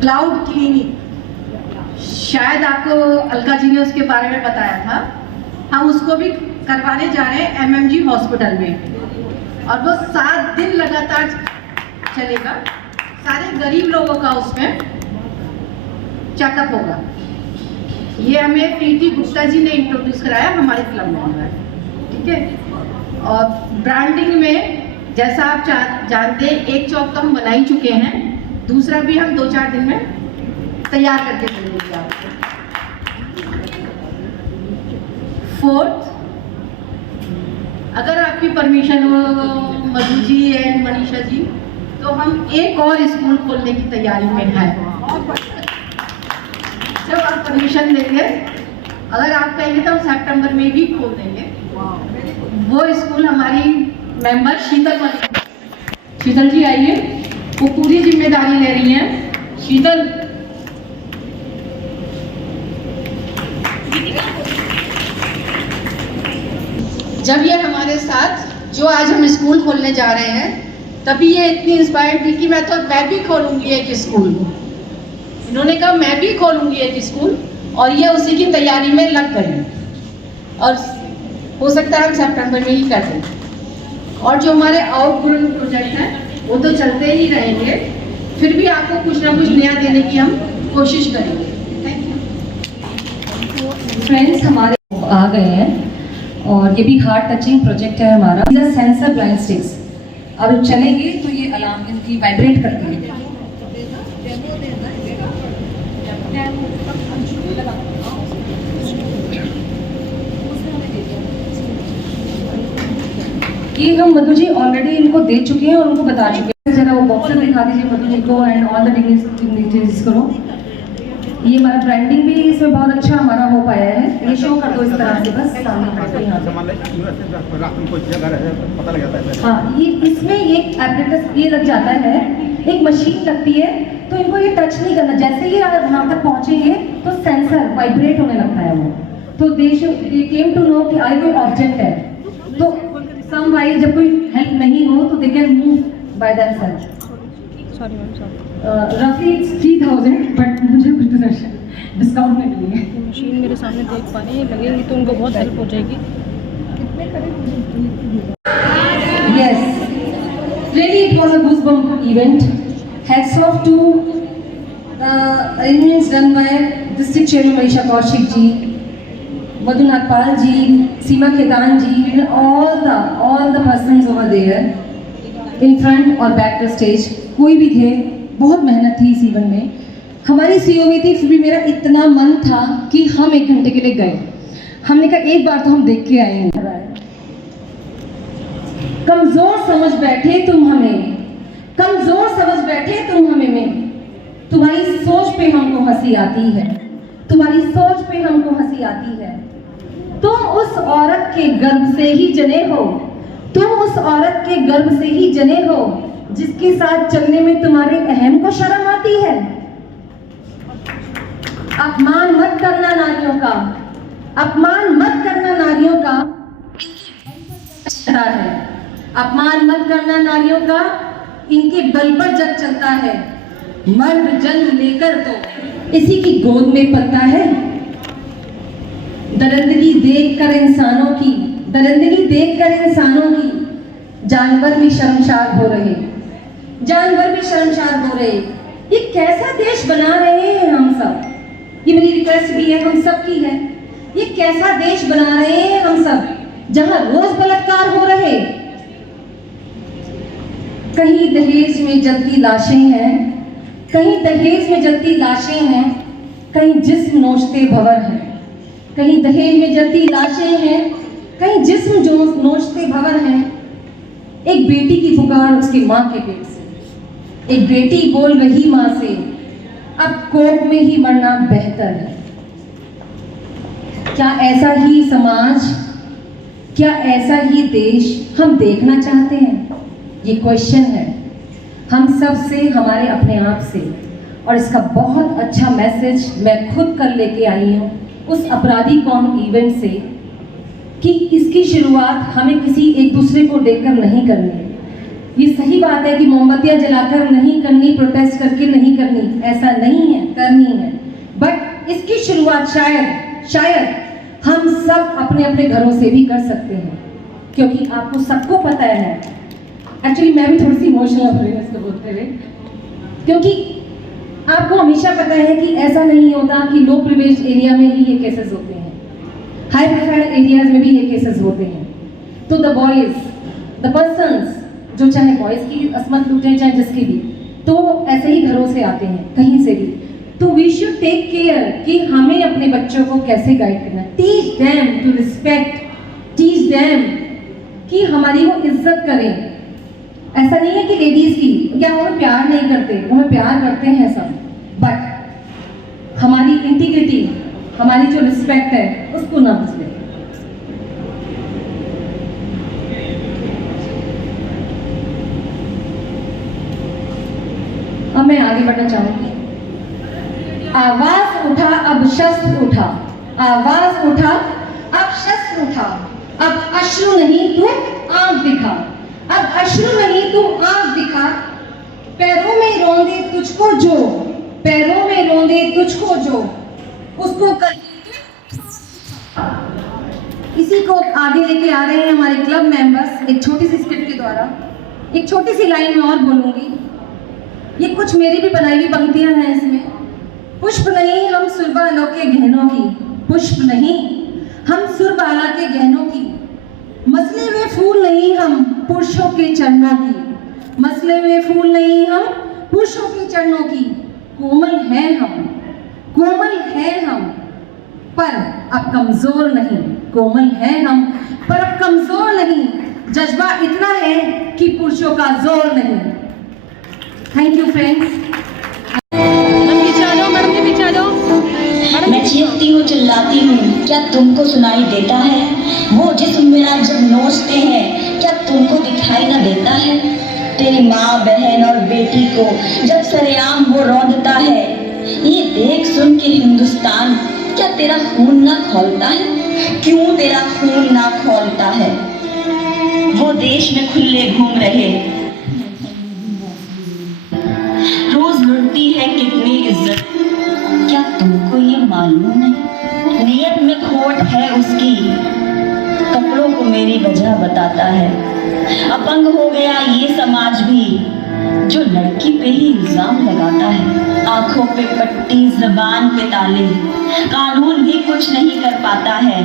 क्लाउड क्लिनिक। शायद आपको अलका जी ने उसके बारे में बताया था। हम उसको भी करवाने जा रहे हैं MMG हॉस्पिटल में, और वो 7 दिन लगातार चलेगा। सारे गरीब लोगों का उसमें चेकअप होगा। ये हमें प्रीति गुप्ता जी ने इंट्रोड्यूस कराया, हमारे क्लब मेंबर, ठीक है। और ब्रांडिंग में जैसा आप जानते हैं, एक चौक तो हम बना ही चुके हैं, दूसरा भी हम 2-4 दिन में तैयार करके दे देंगे आपको। 4th, अगर आपकी परमिशन हो मधु जी एंड मनीषा जी, तो हम एक और स्कूल खोलने की तैयारी में हैं। जब आप परमिशन देंगे, अगर आप कहेंगे तो हम सितंबर में भी खोल देंगे। वो स्कूल हमारी मेंबर शीतल जी आइए, वो पूरी जिम्मेदारी ले रही हैं। शीतल, जब ये हमारे साथ जो आज हम स्कूल खोलने जा रहे हैं, तभी ये इतनी इंस्पायर्ड थी कि मैं भी खोलूंगी एक स्कूल। इन्होंने कहा मैं भी खोलूंगी एक स्कूल, और ये उसी की तैयारी में लग गई। और हो सकता है हम सितंबर में ही कर दें। और जो हमारे आउटग्रोन प्रोजेक्ट हैं वो तो चलते ही रहेंगे, फिर भी आपको कुछ ना कुछ नया देने की हम कोशिश करेंगे। Thank you. फ्रेंड्स हमारे आ गए हैं, और ये भी हार्ट टचिंग प्रोजेक्ट है हमारा। सेंसर ब्लाइंड स्टिक्स, अब चलेंगे तो ये अलार्म इनकी वाइब्रेट करती है। ये हम मधु जी ऑलरेडी इनको दे चुके हैं और उनको बता चुके हैं। जरा वो बॉक्सेस दिखा दीजिए मधु जी को, एंड ऑल द डिग्निटरीज करो। ये हमारा ब्रांडिंग भी इसमें बहुत अच्छा हमारा हो पाया है। ये शो कर दो इस तरह से, बस सामने हाँ, ये इसमें एक एप्रेटस ये लग जाता है, एक मशीन लगती है, तो इनको ये टच नहीं करना। जैसे ही अगर वहाँ तक पहुँचेंगे तो सेंसर वाइब्रेट होने लगता है वो। तो दे केम टू नो कि आई कोई ऑब्जेक्ट है, तो सम भाई जब कोई हेल्प नहीं हो तो they can move by themselves. Sorry ma'am, sorry. रफी 3000, बट मुझे कुछ डिस्काउंट में मिली है। मशीन मेरे सामने देख पा रहे हैं, लगेगी तो उनको बहुत हेल्प हो जाएगी। Yes, really it was a goosebump event. Hats off to the arrangements done by District Chairman Manisha Kaushik ji, Madhu Nagpal ji, Seema Ketan ji, and all the persons over there in front और back to stage, कोई भी थे, बहुत मेहनत थी इस event में। हमारी सीओवी थी, फिर भी मेरा इतना मन था कि हम 1 घंटे के लिए गए। हमने कहा एक बार तो हम देख के आएंगे। कमजोर समझ बैठे तुम हमें, कमजोर समझ बैठे तुम हमें में, तुम्हारी सोच पे हमको हंसी आती है, तुम्हारी सोच पे हमको हंसी आती है। तुम उस औरत के गर्भ से ही जने हो, तुम उस औरत के गर्भ से ही जने हो, जिसके साथ चलने में तुम्हारे अहम को शर्म आती है। अपमान मत करना नारियों का, अपमान मत करना नारियों का चलता है, अपमान मत करना नारियों का, इनके बल पर जग चलता है। मर्द जन्म लेकर तो इसी की गोद में पलता है। दरिंदगी देखकर इंसानों की, दरिंदगी देखकर इंसानों की जानवर भी शर्मसार हो रहे, जानवर भी शर्मसार हो रहे। ये कैसा देश बना रहे हैं हम सब, ये मेरी रिक्वेस्ट भी है, हम सब की है। ये कैसा देश बना रहे हैं हम सब, जहां रोज बलात्कार हो रहे, कहीं दहेज में जलती लाशें हैं, कहीं दहेज में जलती लाशें हैं, कहीं जिस्म नोचते भंवर हैं, कहीं दहेज में जलती लाशें हैं, कहीं जिस्म जो नोचते भंवर हैं। एक बेटी की पुकार उसकी माँ के पेट से, एक बेटी बोल रही माँ से, अब कोर्ट में ही मरना बेहतर है। क्या ऐसा ही समाज, क्या ऐसा ही देश हम देखना चाहते हैं? ये क्वेश्चन है हम सब से, हमारे अपने आप से। और इसका बहुत अच्छा मैसेज मैं खुद कर लेके आई हूँ उस अपराधी कौन इवेंट से, कि इसकी शुरुआत हमें किसी एक दूसरे को देखकर नहीं करनी है। ये सही बात है कि मोमबत्तियां जलाकर नहीं करनी, प्रोटेस्ट करके नहीं करनी, ऐसा नहीं है, करनी है। बट इसकी शुरुआत शायद हम सब अपने अपने घरों से भी कर सकते हैं, क्योंकि आपको सबको पता है, एक्चुअली मैं भी थोड़ी सी इमोशनल हो रही हूँ इसको बोलते हुए, क्योंकि आपको हमेशा पता है कि ऐसा नहीं होता कि लो प्रिविलेज एरिया में ही ये केसेस होते हैं, हाई प्रोफाइल एरियाज में भी ये केसेस होते हैं। तो द बॉयज, द पर्सन्स, जो चाहे बॉयज की असमत लूटें चाहे जिसकी भी, तो ऐसे ही घरों से आते हैं, कहीं से भी। तो वी शुड टेक केयर कि हमें अपने बच्चों को कैसे गाइड करना है। Teach them to respect, teach them कि हमारी वो इज्जत करें। ऐसा नहीं है कि लेडीज की क्या वो प्यार नहीं करते, वो प्यार करते हैं सब, बट हमारी इंटीग्रिटी, हमारी जो रिस्पेक्ट है उसको ना भूलें। अब मैं आगे बढ़ना चाहूंगी। आवाज उठा अब शस्त्र उठा, आवाज उठा अब शस्त्र उठा, अब अश्रु नहीं तू आंख दिखा, अब अश्रु नहीं तू आंख दिखा, पैरों में रोंदे तुझको जो, पैरों में रोंदे तुझको जो, उसको कर। इसी को आगे लेके आ रहे हैं हमारे क्लब मेंबर्स एक छोटी सी स्किट के द्वारा। एक छोटी सी लाइन में और बोलूंगी, ये कुछ मेरी भी बनाई हुई पंक्तियां हैं इसमें। पुष्प नहीं हम सुरबालों के गहनों की, पुष्प नहीं हम सुरबाला के गहनों की, मसले में फूल नहीं हम पुरुषों के चरणों की, मसले में फूल नहीं हम पुरुषों के चरणों की, कोमल हैं हम, कोमल हैं हम, पर अब कमजोर नहीं, कोमल हैं हम पर अब कमजोर नहीं, जज्बा इतना है कि पुरुषों का जोर नहीं। Thank you friends. मैं चीखती हूँ, चिल्लाती हूँ, क्या तुमको सुनाई देता है? वो जिस्म मेरा जब नोचते हैं, क्या तुमको दिखाई ना देता है? तेरी माँ, बहन और बेटी को जब सरेआम वो रौंदता है, ये देख सुन के हिंदुस्तान, क्या तेरा खून ना खौलता है? क्यों तेरा खून ना खौलता है? वो देश में खुले घूम रहे, रोज लुटती है कितनी इज्जत, क्या तुमको ये मालूम नहीं? नियत में खोट है उसकी, कपड़ों को मेरी वजह बताता है। अपंग हो गया ये समाज भी, जो लड़की पे ही इल्जाम लगाता है। आंखों पे पट्टी, जबान पे ताले, कानून भी कुछ नहीं कर पाता है।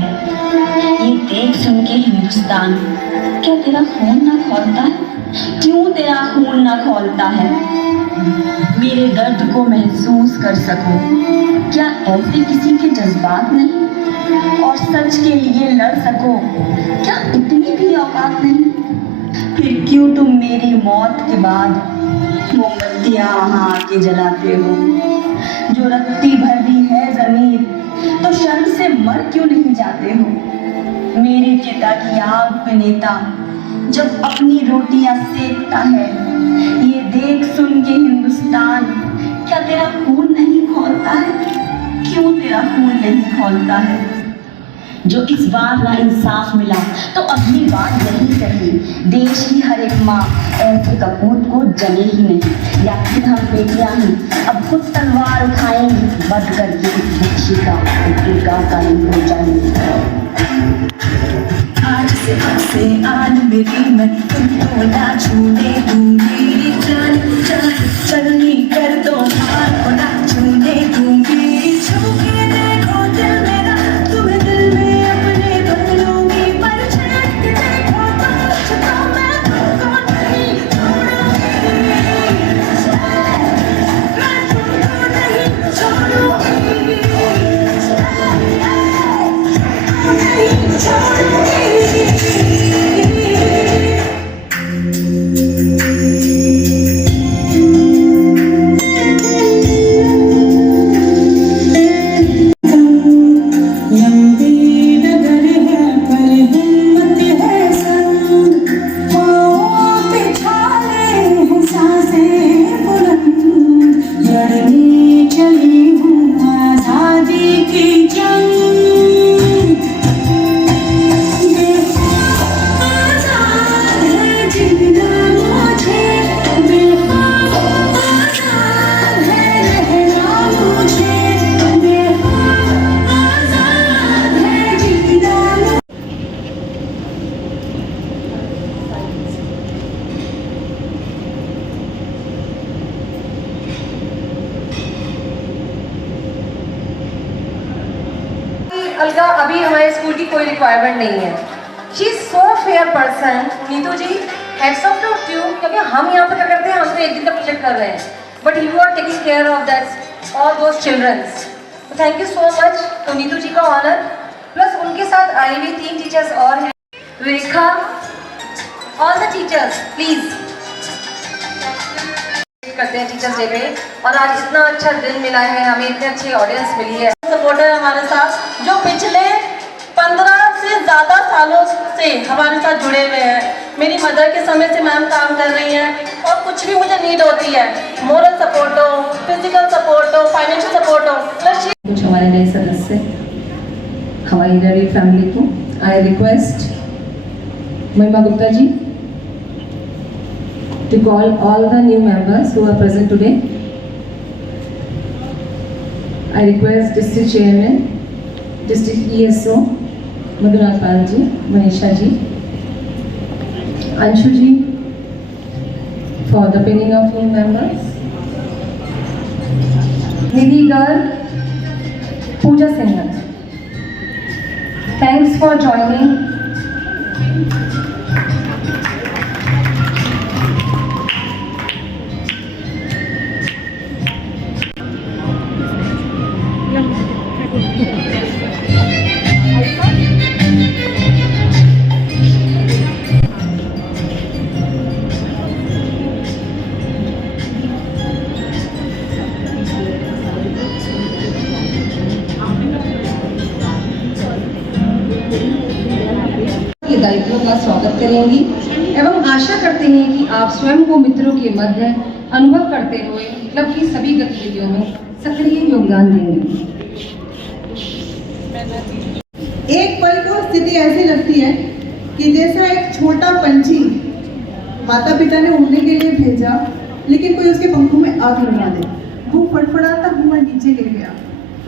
ये देख सुन के हिंदुस्तान, क्या तेरा खून ना खौलता है? क्यों तेरा खून ना खौलता है? मेरे दर्द को महसूस कर सको, क्या ऐसे किसी के जज्बात नहीं? और सच के लिए लड़ सको, क्या इतनी भी औकात नहीं? फिर क्यों तुम मेरी मौत के बाद मोमबत्तियां वहां आके जलाते हो? जो रत्ती भर भी है जमीन, तो शर्म से मर क्यों नहीं जाते हो? मेरी चिता की आग पे नेता जब अपनी रोटियां सेकता है, ये देख सुन के हिंदुस्तान, क्या तेरा खून नहीं खौलता है? क्यों तेरा फूल नहीं खोलता है। जो इस बार ना इंसाफ मिला तो अगली बार यही कही, देश की हर एक माँ ऐसे कपूत को जले ही नहीं, या फिर हम बेटियां ही अब खुद तलवार उठाएंगी, बद करके इस बच्ची का कानून हो जाएंगे। आज से आन मेरी मैं तुमको ना छूने दूंगी, जान चलनी कर दो हाथ को ना छूने दूंगी, छूके देखो दिल मेरा तुम्हें दिल में अपने भर लूंगी, पर छेड़ के देखो तो मैं तुमको नहीं छोड़ूंगी, मैं तुमको नहीं छोड़ूंगी, नहीं छोड़ूंगी। अलगा, अभी हमारे स्कूल की कोई रिक्वायरमेंट नहीं है। She is so fair person. Neetu ji, heads off to you, क्योंकि हम यहाँ पे क्या करते हैं, हम तो एक दिन का प्रोजेक्ट कर रहे हैं, but you are taking care of that all those childrens. तो थैंक यू सो मच। तो नीतू जी का ऑनर, प्लस उनके साथ आई हुई 3 टीचर्स और हैं, रेखा, ऑल द टीचर्स प्लीज करते हैं टीचर्स डे पे। और आज इतना अच्छा दिन मिला है हमें, इतनी अच्छी ऑडियंस मिली है। सपोर्टर हमारे साथ जो पिछले 15 से ज़्यादा सालों से हमारे साथ जुड़े हुए हैं। मेरी मदर के समय से मैम काम कर रही हैं, और कुछ भी मुझे नीड होती है, मोरल सपोर्ट हो, फिजिकल सपोर्ट हो, फाइनेंशियल सपोर्ट हो, प्लस कुछ हमारे नए सदस्य, हमारी नई फैमिली को आई रिक्वेस्ट महिमा गुप्ता जी to call all the new members who are present today. I request District Chairman, District ESO, Madhuraj Pal ji, Manisha ji, Anshu ji for the pinning of new members, Nidhi Garg, Pooja Singhal. Thanks for joining. दायित्वों का स्वागत करेंगी एवं आशा करते हैं कि आप स्वयं को मित्रों के मध्य अनुभव करते हुए क्लब की सभी गतिविधियों में सक्रिय योगदान देंगे। एक पल को स्थिति ऐसी लगती है कि जैसा एक छोटा पंछी माता पिता ने उड़ने के लिए भेजा, लेकिन कोई उसके पंखों में आग लगा दे, वो फड़फड़ाता हुआ नीचे गिर गया।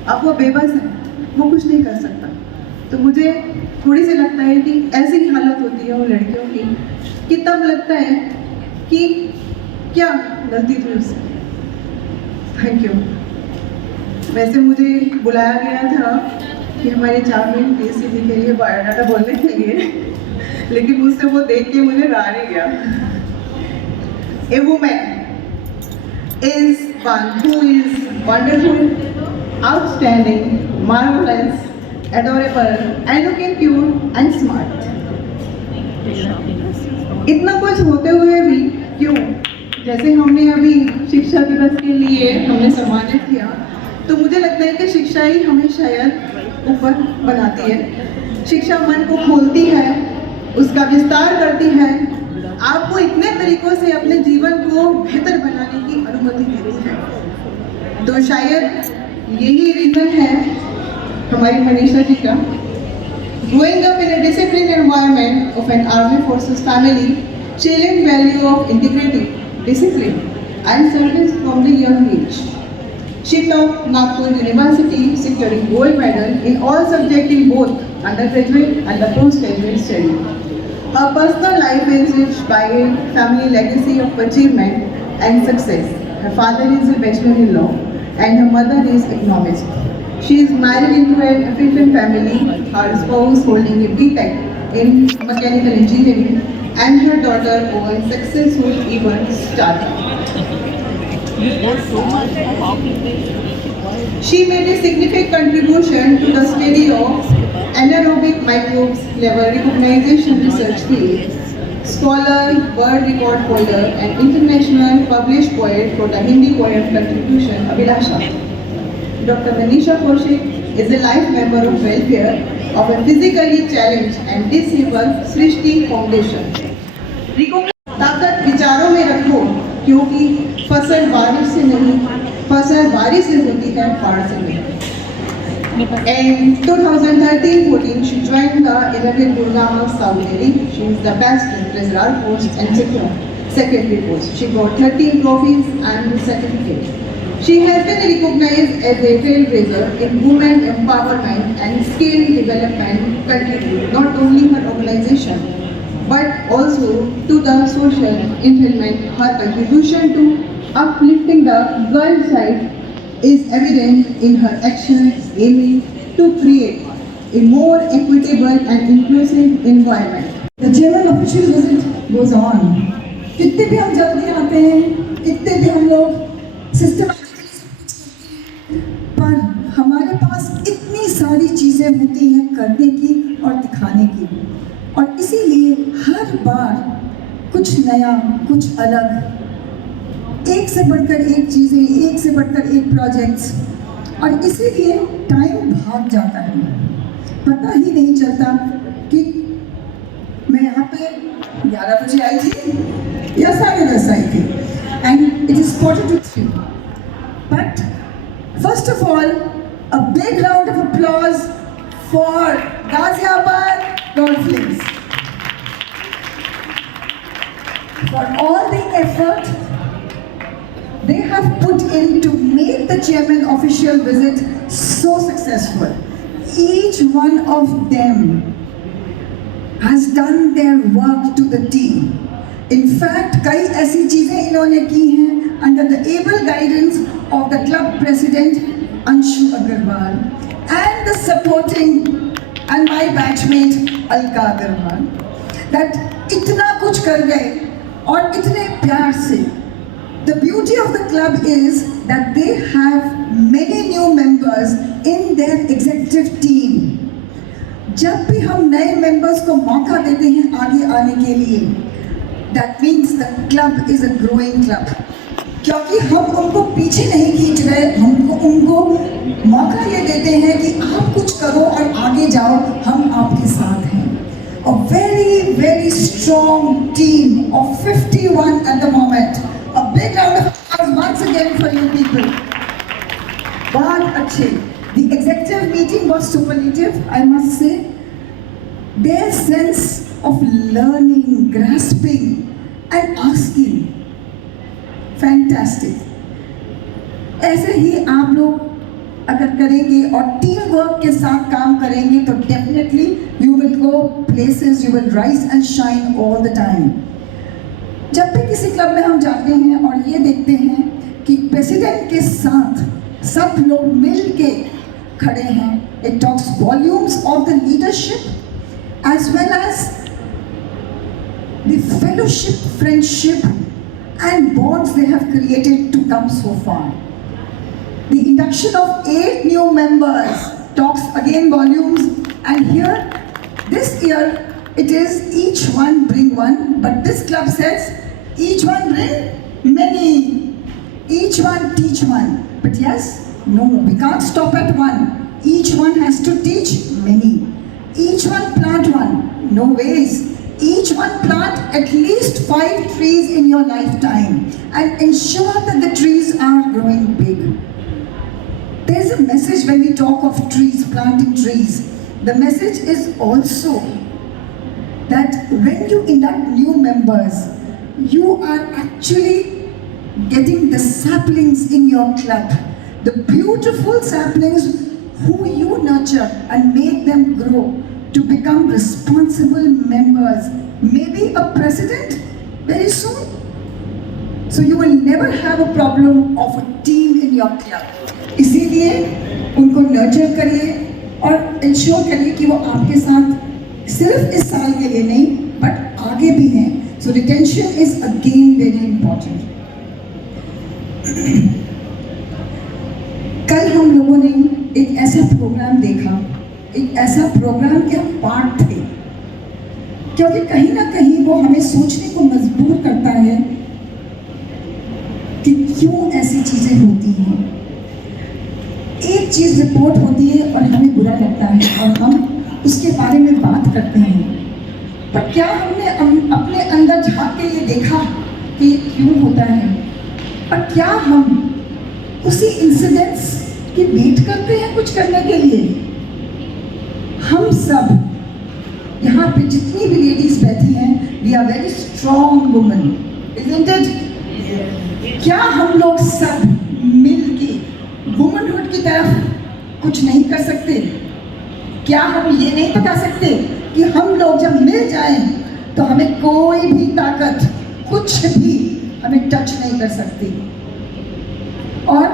अब वो बेबस है, वो कुछ नहीं कर सकता। तो मुझे थोड़ी सी लगता है कि ऐसी ही हालत होती है उन लड़कियों की, कि तब लगता है कि क्या गलती थी उससे। Thank you. वैसे मुझे बुलाया गया था कि हमारे चेयरमैन पीसी जी के लिए बायोडाटा बोलने के लिए, लेकिन मुझसे वो देख के मुझे रहा नहीं गया। A woman is one who is wonderful, outstanding, marvelous, adorable, and looking cute and smart. इतना कुछ होते हुए भी क्यों, जैसे हमने अभी शिक्षा दिवस के लिए हमने सम्मानित किया, तो मुझे लगता है कि शिक्षा ही हमें शायद ऊपर बनाती है। शिक्षा मन को खोलती है, उसका विस्तार करती है, आपको इतने तरीकों से अपने जीवन को बेहतर बनाने की अनुमति देती है। तो शायद यही रीज़न है हमारी मनीषा जी का। Growing up in a disciplined environment of an armed forces family, she learned value of integrity, discipline, and service from the young age. She taught Nagpur University, securing gold medal in all subjects in both undergraduate and the postgraduate study. Her personal life is rich by a family legacy of achievement and success. Her father is a bachelor in law and her mother is economist. She is married into an efficient family, her spouse holding a B.Tech in mechanical engineering, and her daughter owns successful event startup. She made a significant contribution to the study of anaerobic microbes level recognition research field. Scholar, world record holder, and international published poet for the Hindi poem contribution Abhilasha. Dr. Manisha Kaushik is a life member of welfare of a physically challenged and disabled Srishti Foundation. ताकत विचारों में रखो, क्योंकि फसल बारिश से नहीं, फसल बारिश से होती है, बाढ़ से नहीं. In 2013-14, she joined the 11th Guru Nanak South Delhi. She is the best in Treasurer post and secretary post. She got 13 trophies and certificates. She has been recognized as a trailblazer in women empowerment and skill development, contributing not only her organization but also to the social entertainment. Her contribution to uplifting the girl child is evident in her actions aiming to create a more equitable and inclusive environment. The general official visit goes on. कितने भी हम जल्दी आते हैं, कितने भी हम लोग सिस्टमेटिकली, पर हमारे पास इतनी सारी चीज़ें होती हैं करने की और दिखाने की, और इसीलिए हर बार कुछ नया, कुछ अलग, एक से बढ़कर एक चीज़ें, एक से बढ़कर एक प्रोजेक्ट्स, और इसीलिए टाइम भाग जाता है, पता ही नहीं चलता कि मैं यहाँ पे 11 बजे आई थी या 10:30 आई थी, and it is 2:45. But first of all, a big round of applause for Ghaziabad Golflings for all the effort they have put in to make the chairman official visit so successful. Each one of them has done their work to the T. In fact, कई ऐसी चीजें इन्होंने की हैं under the able guidance of the club president Anshu Agarwal and the supporting and my batchmate Alka Agarwal, that इतना कुछ कर गए और इतने प्यार से. The beauty of the club is that they have many new members in their executive team. जब भी हम नए members को मौका देते हैं आगे आने के लिए, that means the club is a growing club. क्योंकि हम उनको पीछे नहीं खींच रहे, हम उनको मौका ये देते हैं कि आप कुछ करो और आगे जाओ, हम आपके साथ हैं. A very, very strong team of 51 at the moment. A big round of applause once again for you people. बहुत अच्छे. The executive meeting was superlative, I must say. Their sense of learning, grasping and asking, fantastic. ऐसे ही आप लोग अगर करेंगे और team work के साथ काम करेंगे तो definitely you will go places, you will rise and shine all the time. जब भी किसी क्लब में हम जाते हैं और ये देखते हैं कि प्रेसिडेंट के साथ सब लोग मिल के खड़े हैं, it talks volumes of the leadership as well as the fellowship, friendship and bonds they have created to come so far. The induction of 8 new members talks again volumes, and here this year it is each one bring one, but this club says each one bring many, each one teach one. But yes, no, we can't stop at one. Each one has to teach many. Each one plant one. No ways. Each one plant at least 5 trees in your lifetime and ensure that the trees are growing big. There's a talk of trees, planting trees, the message is also that when you induct new members, you are actually getting the saplings in your club, the beautiful saplings who you nurture and make them grow to become responsible members, maybe a president very soon. So you will never have a problem of a team in your club. इसीलिए उनको nurture करिए और ensure करिए कि वो आपके साथ सिर्फ इस साल के लिए नहीं बट आगे भी हैं. So retention is again very important. कल हम लोगों ने एक ऐसा प्रोग्राम देखा, एक ऐसा प्रोग्राम के हम पार्ट थे, क्योंकि कहीं ना कहीं वो हमें सोचने को मजबूर करता है कि क्यों ऐसी चीजें होती हैं. एक चीज रिपोर्ट होती है और हमें बुरा लगता है और हम उसके बारे में बात करते हैं, पर क्या हमने अपने अंदर झांक के ये देखा कि ये क्यों होता है? और क्या हम उसी इंसिडेंट्स की वेट करते हैं कुछ करने के लिए? हम सब यहाँ पे जितनी भी लेडीज बैठी हैं, we are very strong women, isn't it? क्या हम लोग सब मिलके वुमेनहुड की तरफ कुछ नहीं कर सकते? क्या हम ये नहीं बता सकते कि हम लोग जब मिल जाएं तो हमें कोई भी ताकत कुछ भी हमें टच नहीं कर सकती? और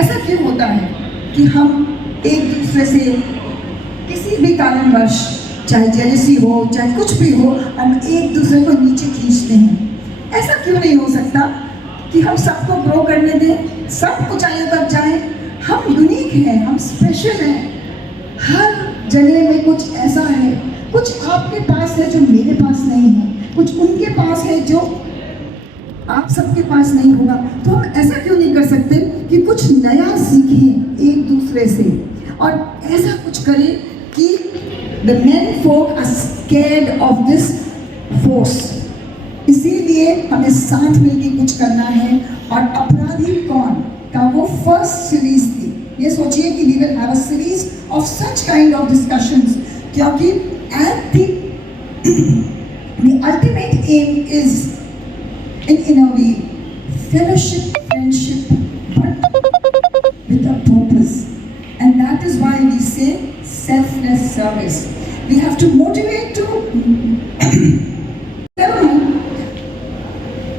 ऐसा क्यों होता है कि हम एक दूसरे से किसी भी कारणवश, चाहे जेलसी हो चाहे कुछ भी हो, हम एक दूसरे को नीचे खींचते हैं? ऐसा क्यों नहीं हो सकता कि हम सबको ग्रो करने दें, सब ऊंचाइयों तक जाएं? हम यूनिक हैं, हम स्पेशल हैं. हर जगह में कुछ ऐसा है, कुछ आपके पास है जो मेरे पास नहीं है, कुछ उनके पास है जो आप सबके पास नहीं होगा. तो हम ऐसा क्यों नहीं कर सकते कि कुछ नया सीखें एक दूसरे से और ऐसा कुछ करें कि the men folk are scared of this force. इसीलिए हमें साथ मिलकर कुछ करना है. और अपराधी कौन का वो फर्स्ट सीरीज थी. ये सोचिए कि we will have a series of such kind of discussions, क्योंकि at the ultimate aim is in a way fellowship, friendship, but with a purpose, and that is why we say selfless service. We have to motivate to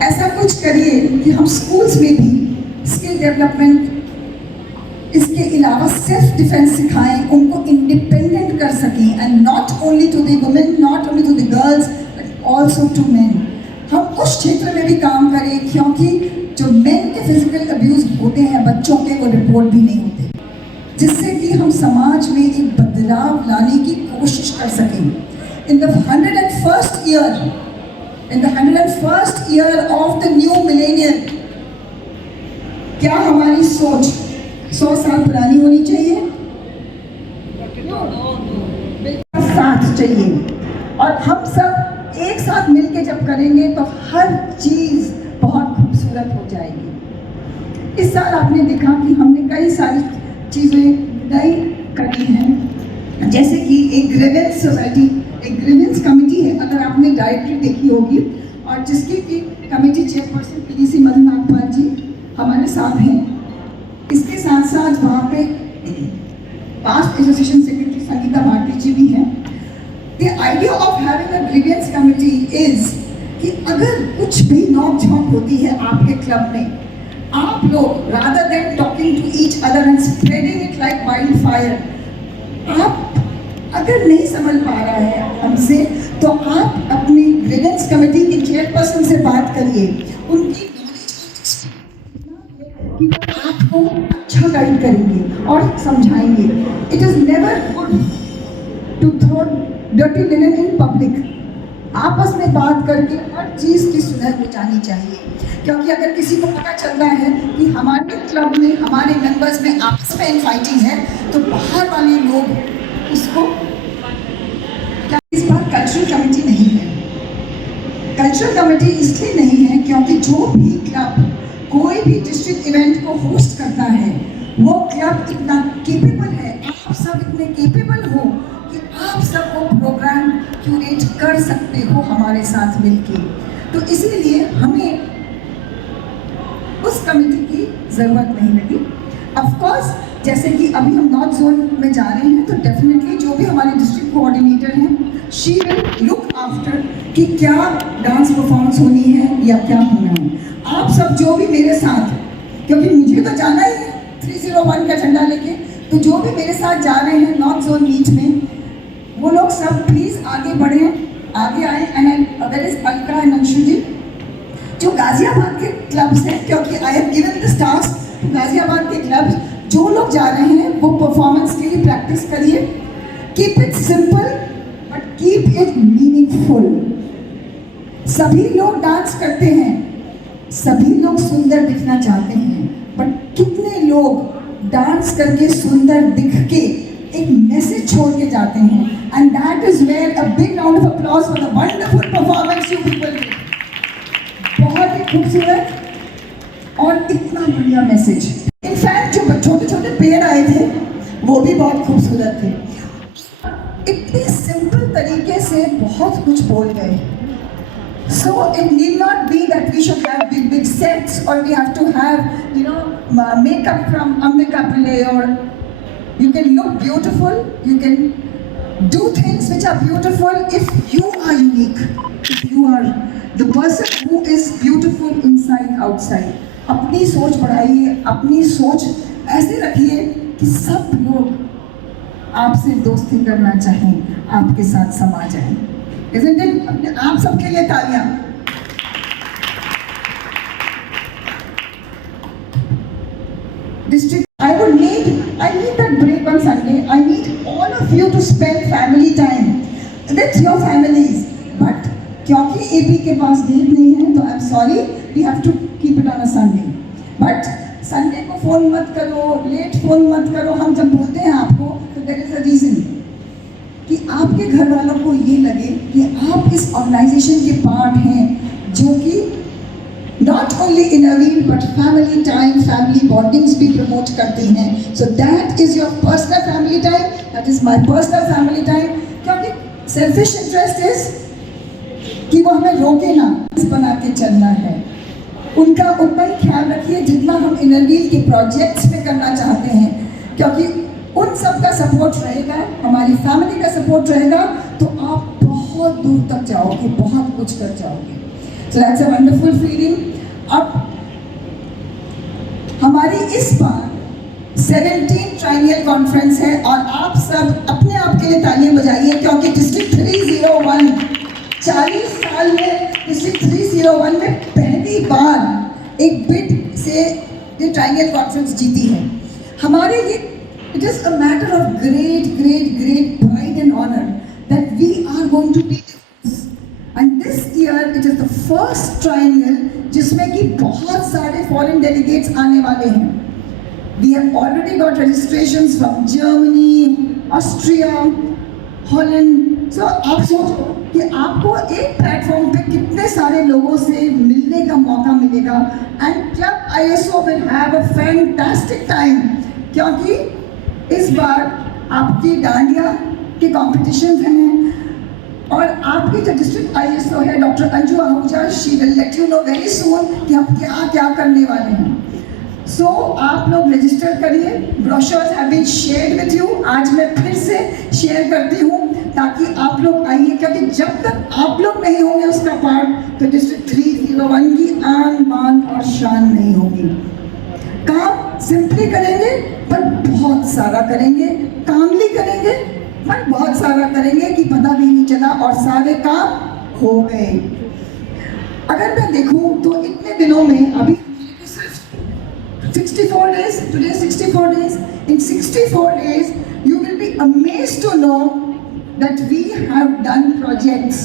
ऐसा कुछ करिए कि हम schools में भी skill development, इसके अलावा सेल्फ डिफेंस सिखाएं, उनको इंडिपेंडेंट कर सकें, and not only to the women, not only to the girls, but also to men. हम उस क्षेत्र में भी काम करें, क्योंकि जो मेन के फिजिकल अब्यूज होते हैं बच्चों के, वो रिपोर्ट भी नहीं होते, जिससे कि हम समाज में एक बदलाव लाने की कोशिश कर सकें. In the 101st year of the new millennium, क्या हमारी सोच 100 साल पुरानी होनी चाहिए? साथ चाहिए. और हम सब एक साथ मिलके जब करेंगे तो हर चीज बहुत खूबसूरत हो जाएगी. इस साल आपने देखा कि हमने कई सारी चीजें नई करी हैं, जैसे कि एक ग्रीवेंस सोसाइटी, एक ग्रीवेंस कमेटी है, अगर आपने डायरेक्टरी देखी होगी, और जिसकी की committee chairperson PDC Madan Nagpal ji हमारे साथ हैं. इसके साथ साथ वहाँ पे past association secretary Sangeeta Bharti ji भी हैं. The idea of having a grievance committee is कि अगर कुछ भी नोक झोंक होती है आपके क्लब में, आप लोग rather than talking to each other and spreading it like wildfire, आप अगर नहीं समझ पा रहा है हमसे, तो आप अपनी ग्रीवेंस कमेटी की चेयरपर्सन से बात करिए. उनकी कि वो आपको अच्छा गाइड करेंगे और समझाएंगे. It is never good to throw dirty linen in public. आपस में बात करके हर चीज़ की सुलह हो जानी चाहिए, क्योंकि अगर किसी को पता चलता है कि हमारे क्लब में, हमारे मेंबर्स में आपस में इनफाइटिंग है, तो बाहर वाले लोग उसको, इस बार कल्चरल कमेटी नहीं है. कल्चरल कमेटी इसलिए नहीं है क्योंकि जो भी क्लब कोई भी डिस्ट्रिक्ट इवेंट को होस्ट करता है, वो क्लब इतना केपेबल है, आप सब इतने केपेबल हो कि आप सब वो प्रोग्राम क्यूरेट कर सकते हो हमारे साथ मिलके। तो इसीलिए हमें उस कमेटी की ज़रूरत नहीं लगी। ऑफ कोर्स जैसे कि अभी हम नॉर्थ जोन में जा रहे हैं, तो डेफिनेटली जो भी हमारे डिस्ट्रिक्ट कोऑर्डिनेटर हैं, शी विल लुक आफ्टर कि क्या डांस परफॉर्मेंस होनी है या क्या होना है। आप सब जो भी मेरे साथ, क्योंकि मुझे तो जाना ही है 301 का झंडा लेके, तो जो भी मेरे साथ जा रहे हैं नॉर्थ जोन मीट में, वो लोग सब प्लीज़ आगे बढ़ें, आगे आए। And where is Alka and Anshu ji जो गाजियाबाद के क्लब्स हैं, क्योंकि I have given this task Ghaziabad के क्लब्स, जो लोग जा रहे हैं वो परफॉर्मेंस के लिए प्रैक्टिस करिए। Keep it simple but keep it meaningful. सभी लोग डांस करते हैं, सभी लोग सुंदर दिखना चाहते हैं, बट कितने लोग डांस करके सुंदर दिख के एक मैसेज छोड़ के जाते हैं? And that is where a big round of applause for the wonderful performance you people did. बहुत ही खूबसूरत और इतना बढ़िया मैसेज। इनफैक्ट जो छोटे छोटे पेड़ आए थे वो भी बहुत खूबसूरत थे, इतने सिंपल तरीके से बहुत कुछ बोल गए। So it need not be that we should have big sets, or we have to have, you know, makeup from Ambika Pillai, or you can look beautiful, you can do things which are beautiful if you are unique, if you are the person who is beautiful inside, outside. अपनी सोच बढ़ाइए, अपनी सोच ऐसे रखिए कि सब लोग आपसे दोस्ती करना चाहें, आपके साथ समा जाएं। Isn't it? आप सबके लिए तालियां। District, I need that break on Sunday. I need all of you to spend family time with your families. But क्योंकि AP के पास डेट नहीं है, तो I'm sorry, we have to keep it on a Sunday. But Sunday को phone मत करो, late phone मत करो। हम जब बोलते हैं आपको, तो there is a reason कि आपके घर वालों को ये लगे कि आप इस ऑर्गेनाइजेशन के पार्ट हैं, जो कि not only intervene but family time, family bondings भी प्रमोट करती हैं। So that is your personal family time, that is my personal family time. क्योंकि सेल्फिश इंटरेस्ट इज कि वो हमें रोके ना, बना के चलना है। उनका उतना ही ख्याल रखिए जितना हम इंटरवीन के प्रोजेक्ट्स में करना चाहते हैं, क्योंकि उन सब का सपोर्ट रहेगा, हमारी फैमिली का सपोर्ट रहेगा, तो आप बहुत दूर तक जाओगे, बहुत कुछ कर जाओगे। So that's a wonderful feeling. अब हमारी इस बार 17 ट्राइनियल कॉन्फ्रेंस है, और आप सब अपने आप के लिए तालियां बजाइए, क्योंकि डिस्ट्रिक्ट 301 40 साल में डिस्ट्रिक्ट 301 में पहली बार एक बिड से ये ट्राइनियल कॉन्फ्रेंस जीती है। हमारे ये it is a matter of great pride and honor that we are going to be this. And this year it is the first triennial जिसमें कि बहुत सारे foreign delegates आने वाले हैं। We have already got registrations from Germany, Austria, Holland. So आप सोचो कि आपको एक प्लेटफॉर्म पे कितने सारे लोगों से मिलने का मौका मिलेगा। And Club ISO will have a fantastic time, क्योंकि इस बार आपकी डांडिया के कॉम्पिटिशन हैं, और आपकी जो डिस्ट्रिक्ट ISO है doctor Anju Ahuja, she will let you know very soon कि हम क्या क्या करने वाले हैं। सो आप लोग रजिस्टर करिए, brochures have been shared with you. आज मैं फिर से शेयर करती हूँ ताकि आप लोग आइए, क्योंकि जब तक आप लोग नहीं होंगे उसका पार्ट, तो डिस्ट्रिक्ट 301 की आन बान और शान नहीं होगी। काम सिंपली करेंगे पर बहुत सारा करेंगे, कामली करेंगे पर बहुत सारा करेंगे कि पता भी नहीं चला और सारे काम हो गए। अगर मैं देखूं तो इतने दिनों में अभी 64 days, today 64 days, in 64 days you will be amazed to know that we have done projects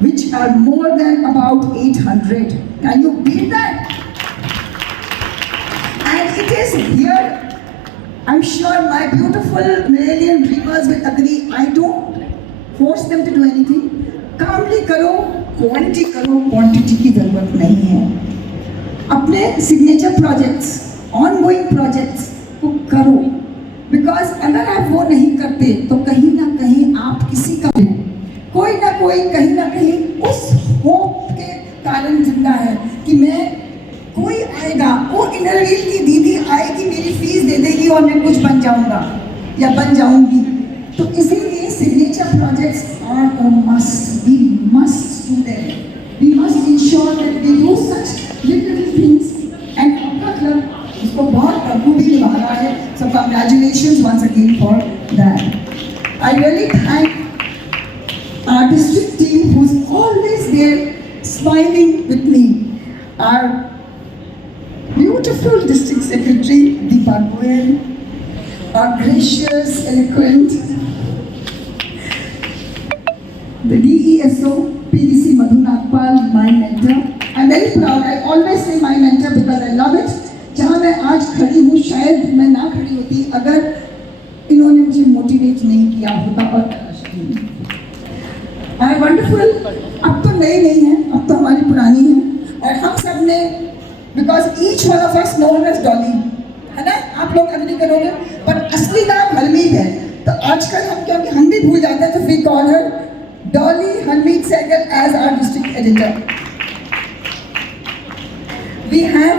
which are more than about 800. Can you beat that? And it is here, I'm sure my beautiful Malayalian dreamers will agree, I don't force them to do anything. कामली करो, quality करो, quantity की जरूरत नहीं है। अपने signature projects, ongoing projects को करो, because अगर आप वो नहीं करते तो कहीं ना कहीं आप किसी का कोई ना कोई कहीं ना कहीं उस होप के कारण जिंदा है कि मैं कोई आएगा, वो इनर व्हील की दीदी आएगी, मेरी फीस दे देगी और मैं कुछ बन जाऊंगा या बन जाऊंगी। तो इसीलिए signature projects are a must, we must do them, we must ensure that we do such little things. And आपका क्लब इसको बहुत बखूबी निभा रहा है, so congratulations once again for that. I really thank our district team who's always there smiling with me. Our beautiful district secretary Deepa Goyal, our gracious, eloquent, the DESO PDC Madhu Nagpal, my mentor. I'm very proud. I always say my mentor because I love it. जहाँ मैं आज खड़ी हूँ शायद मैं ना खड़ी होती अगर इन्होंने मुझे मोटिवेट नहीं किया होता और आई वंडरफुल। अब तो नई नहीं है, अब तो हमारी पुरानी है और हम सब ने, because each one of us known as Dolly, है ना, आप लोग एग्री करोगे, पर असली नाम हरमीत है। तो आजकल हम क्योंकि हम भी भूल जाते हैं तो we call her Dolly Harmeet Sehgal as our district editor. We have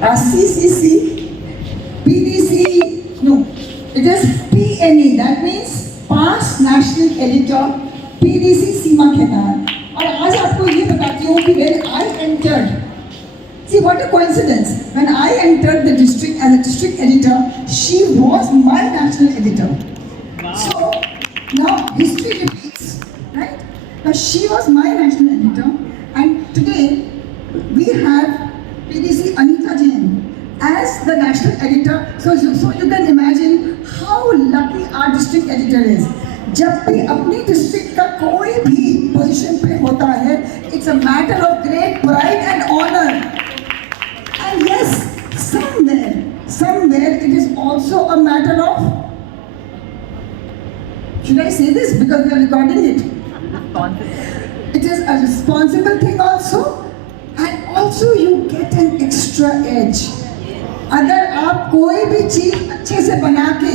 CCC, PDC, no, it is PNE, that means past national editor PDC सीमा खेतान। और आज आपको ये बताती हूँ कि when I entered, see what a coincidence, when I entered the district as a district editor, she was my national editor. So now history repeats, right? Now she was my national editor, and today we have PDC Anita Jain as the national editor. So you can imagine how lucky our district editor is. जब भी अपनी district का कोई भी position पे होता है, it's a matter of great pride and honor. And yes, somewhere it is also a matter of, should I say this because we are recording it? It is a responsible thing also, and also you get an extra edge. अगर आप कोई भी चीज अच्छे से बना के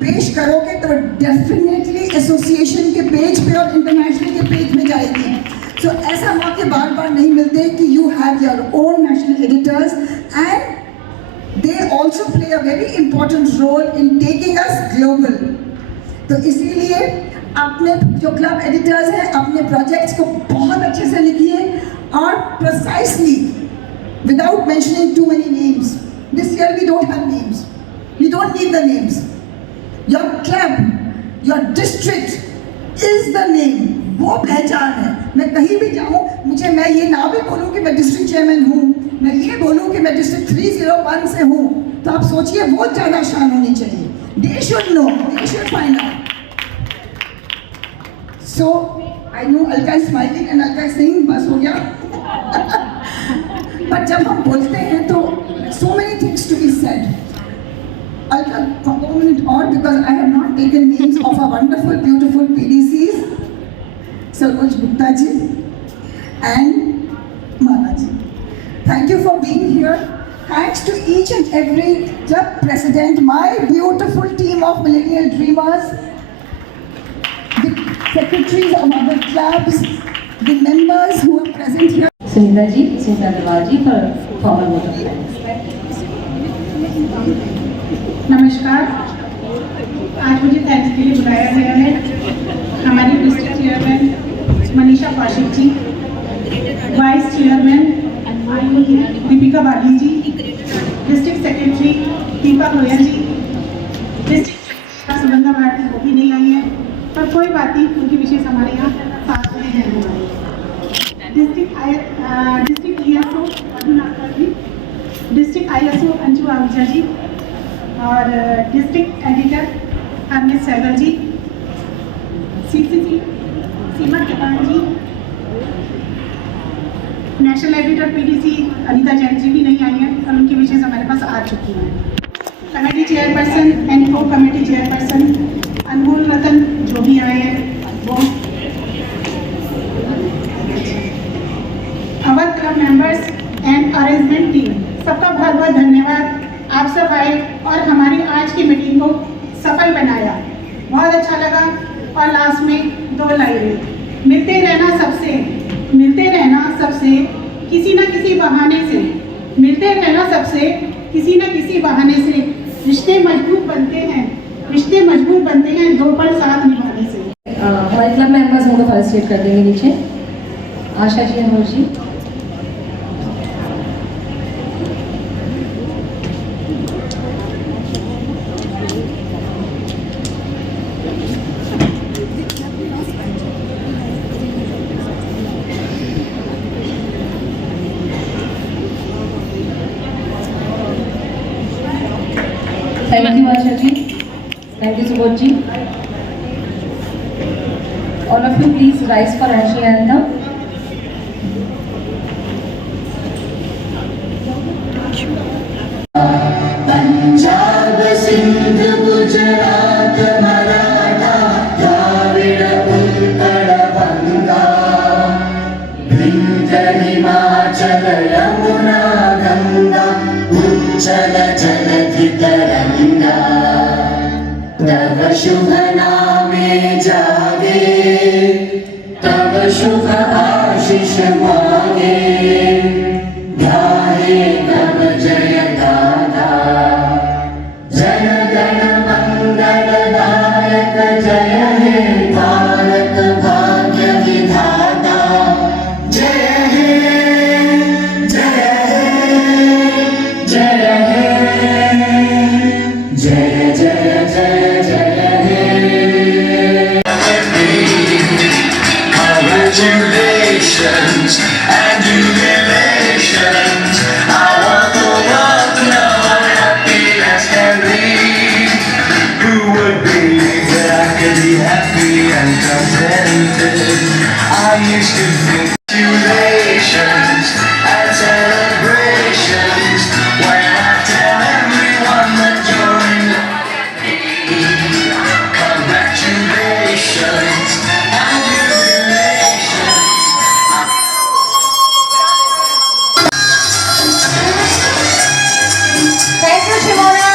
पेश करोगे तो डेफिनेटली एसोसिएशन के पेज पे और इंटरनेशनल के पेज में जाएगी। सो ऐसा मौके बार बार नहीं मिलते कि you have your own national editors and they also play a very important role in taking us global. तो इसीलिए अपने जो क्लब एडिटर्स हैं अपने प्रोजेक्ट्स को बहुत अच्छे से लिखिए और precisely without mentioning too many names. This year we don't have names. We don't need the names. Your club, your district is the name. वो पहचान है। मैं कहीं भी जाऊँ मुझे, मैं ये ना भी बोलूँ कि मैं डिस्ट्रिक्ट चेयरमैन हूँ, मैं ये बोलूँ कि मैं डिस्ट्रिक्ट 301 से हूँ, तो आप सोचिए वो ज़्यादा शान होनी चाहिए। They should know, they should find out. So I know Alka is smiling and Alka is saying बस हो गया। पर जब हम बोलते हैं तो so many things to be said. I'll for a minute on because I have not taken names of our wonderful, beautiful PDCs, Saroj Gupta ji and Mala ji. Thank you for being here. Thanks to each and every club president, my beautiful team of millennial dreamers, the secretaries of other clubs, the members who are present here. Sunita Agarwal ji for formal vote of thanks. नमस्कार। आज मुझे thanks के लिए बुलाया गया है हमारी district chairman Manisha Kaushik जी, vice chairman Deepika बाली जी, district secretary Deepa Goyal जी, district Sugandha Bharti वो भी नहीं आई है, पर कोई बात नहीं, उनकी विशेष हमारे यहाँ साथ में है। District ISO Madhu Nagpal ji, district ISO Anju Ahuja ji और district editor Harmeet Sehgal ji, CCC Seema Khetan ji, national editor PDC Anita Jain ji भी नहीं आई हैं और उनकी विशेष हमारे पास आ चुकी हैं। Committee chairperson and co committee chairperson Anmol Ratan जो भी आए हैं वो, our club members and arrangement team, सबका बहुत बहुत धन्यवाद आप सब आए और हमारी आज की मीटिंग को सफल बनाया। बहुत अच्छा लगा। और लास्ट में 2 लाइनें, मिलते रहना सबसे किसी न किसी बहाने से, मिलते रहना सबसे किसी न किसी बहाने से, रिश्ते मजबूत बनते हैं 2 पल साथ निभाने से। हमारे क्लब मेंबर्स हमको फेलिसिटेट कर देंगे नीचे। Asha ji, Amol ji. Thank you Asha ji, thank you Subodh ji. All of you please rise for national anthem. Punjab Sindh Gujarat Maratha Dravida Utkala Banga, Vindhya Himachal Yamuna Ganga, उच्चल जलधि तरंगा, तव शुभ नामे जागे, तव शुभ आशीष मांगे, गाहे तव जय गाथा, जन गण मंगल दायक जय हे भारत भाग्य विधाता, जय हे जय हे जय हे, जय जय जय जय हे। Congratulations and jubilations. I want the world to know how happy as can be. Who would believe that I could be happy and contented? I used to think congratulations and celebrations when I tell everyone that you're in love with me. Congratulations and jubilations. Thank you, Shimona.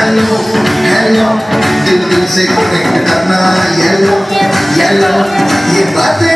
Hello hello दिल दिल से connect करना yellow yellow ये बातें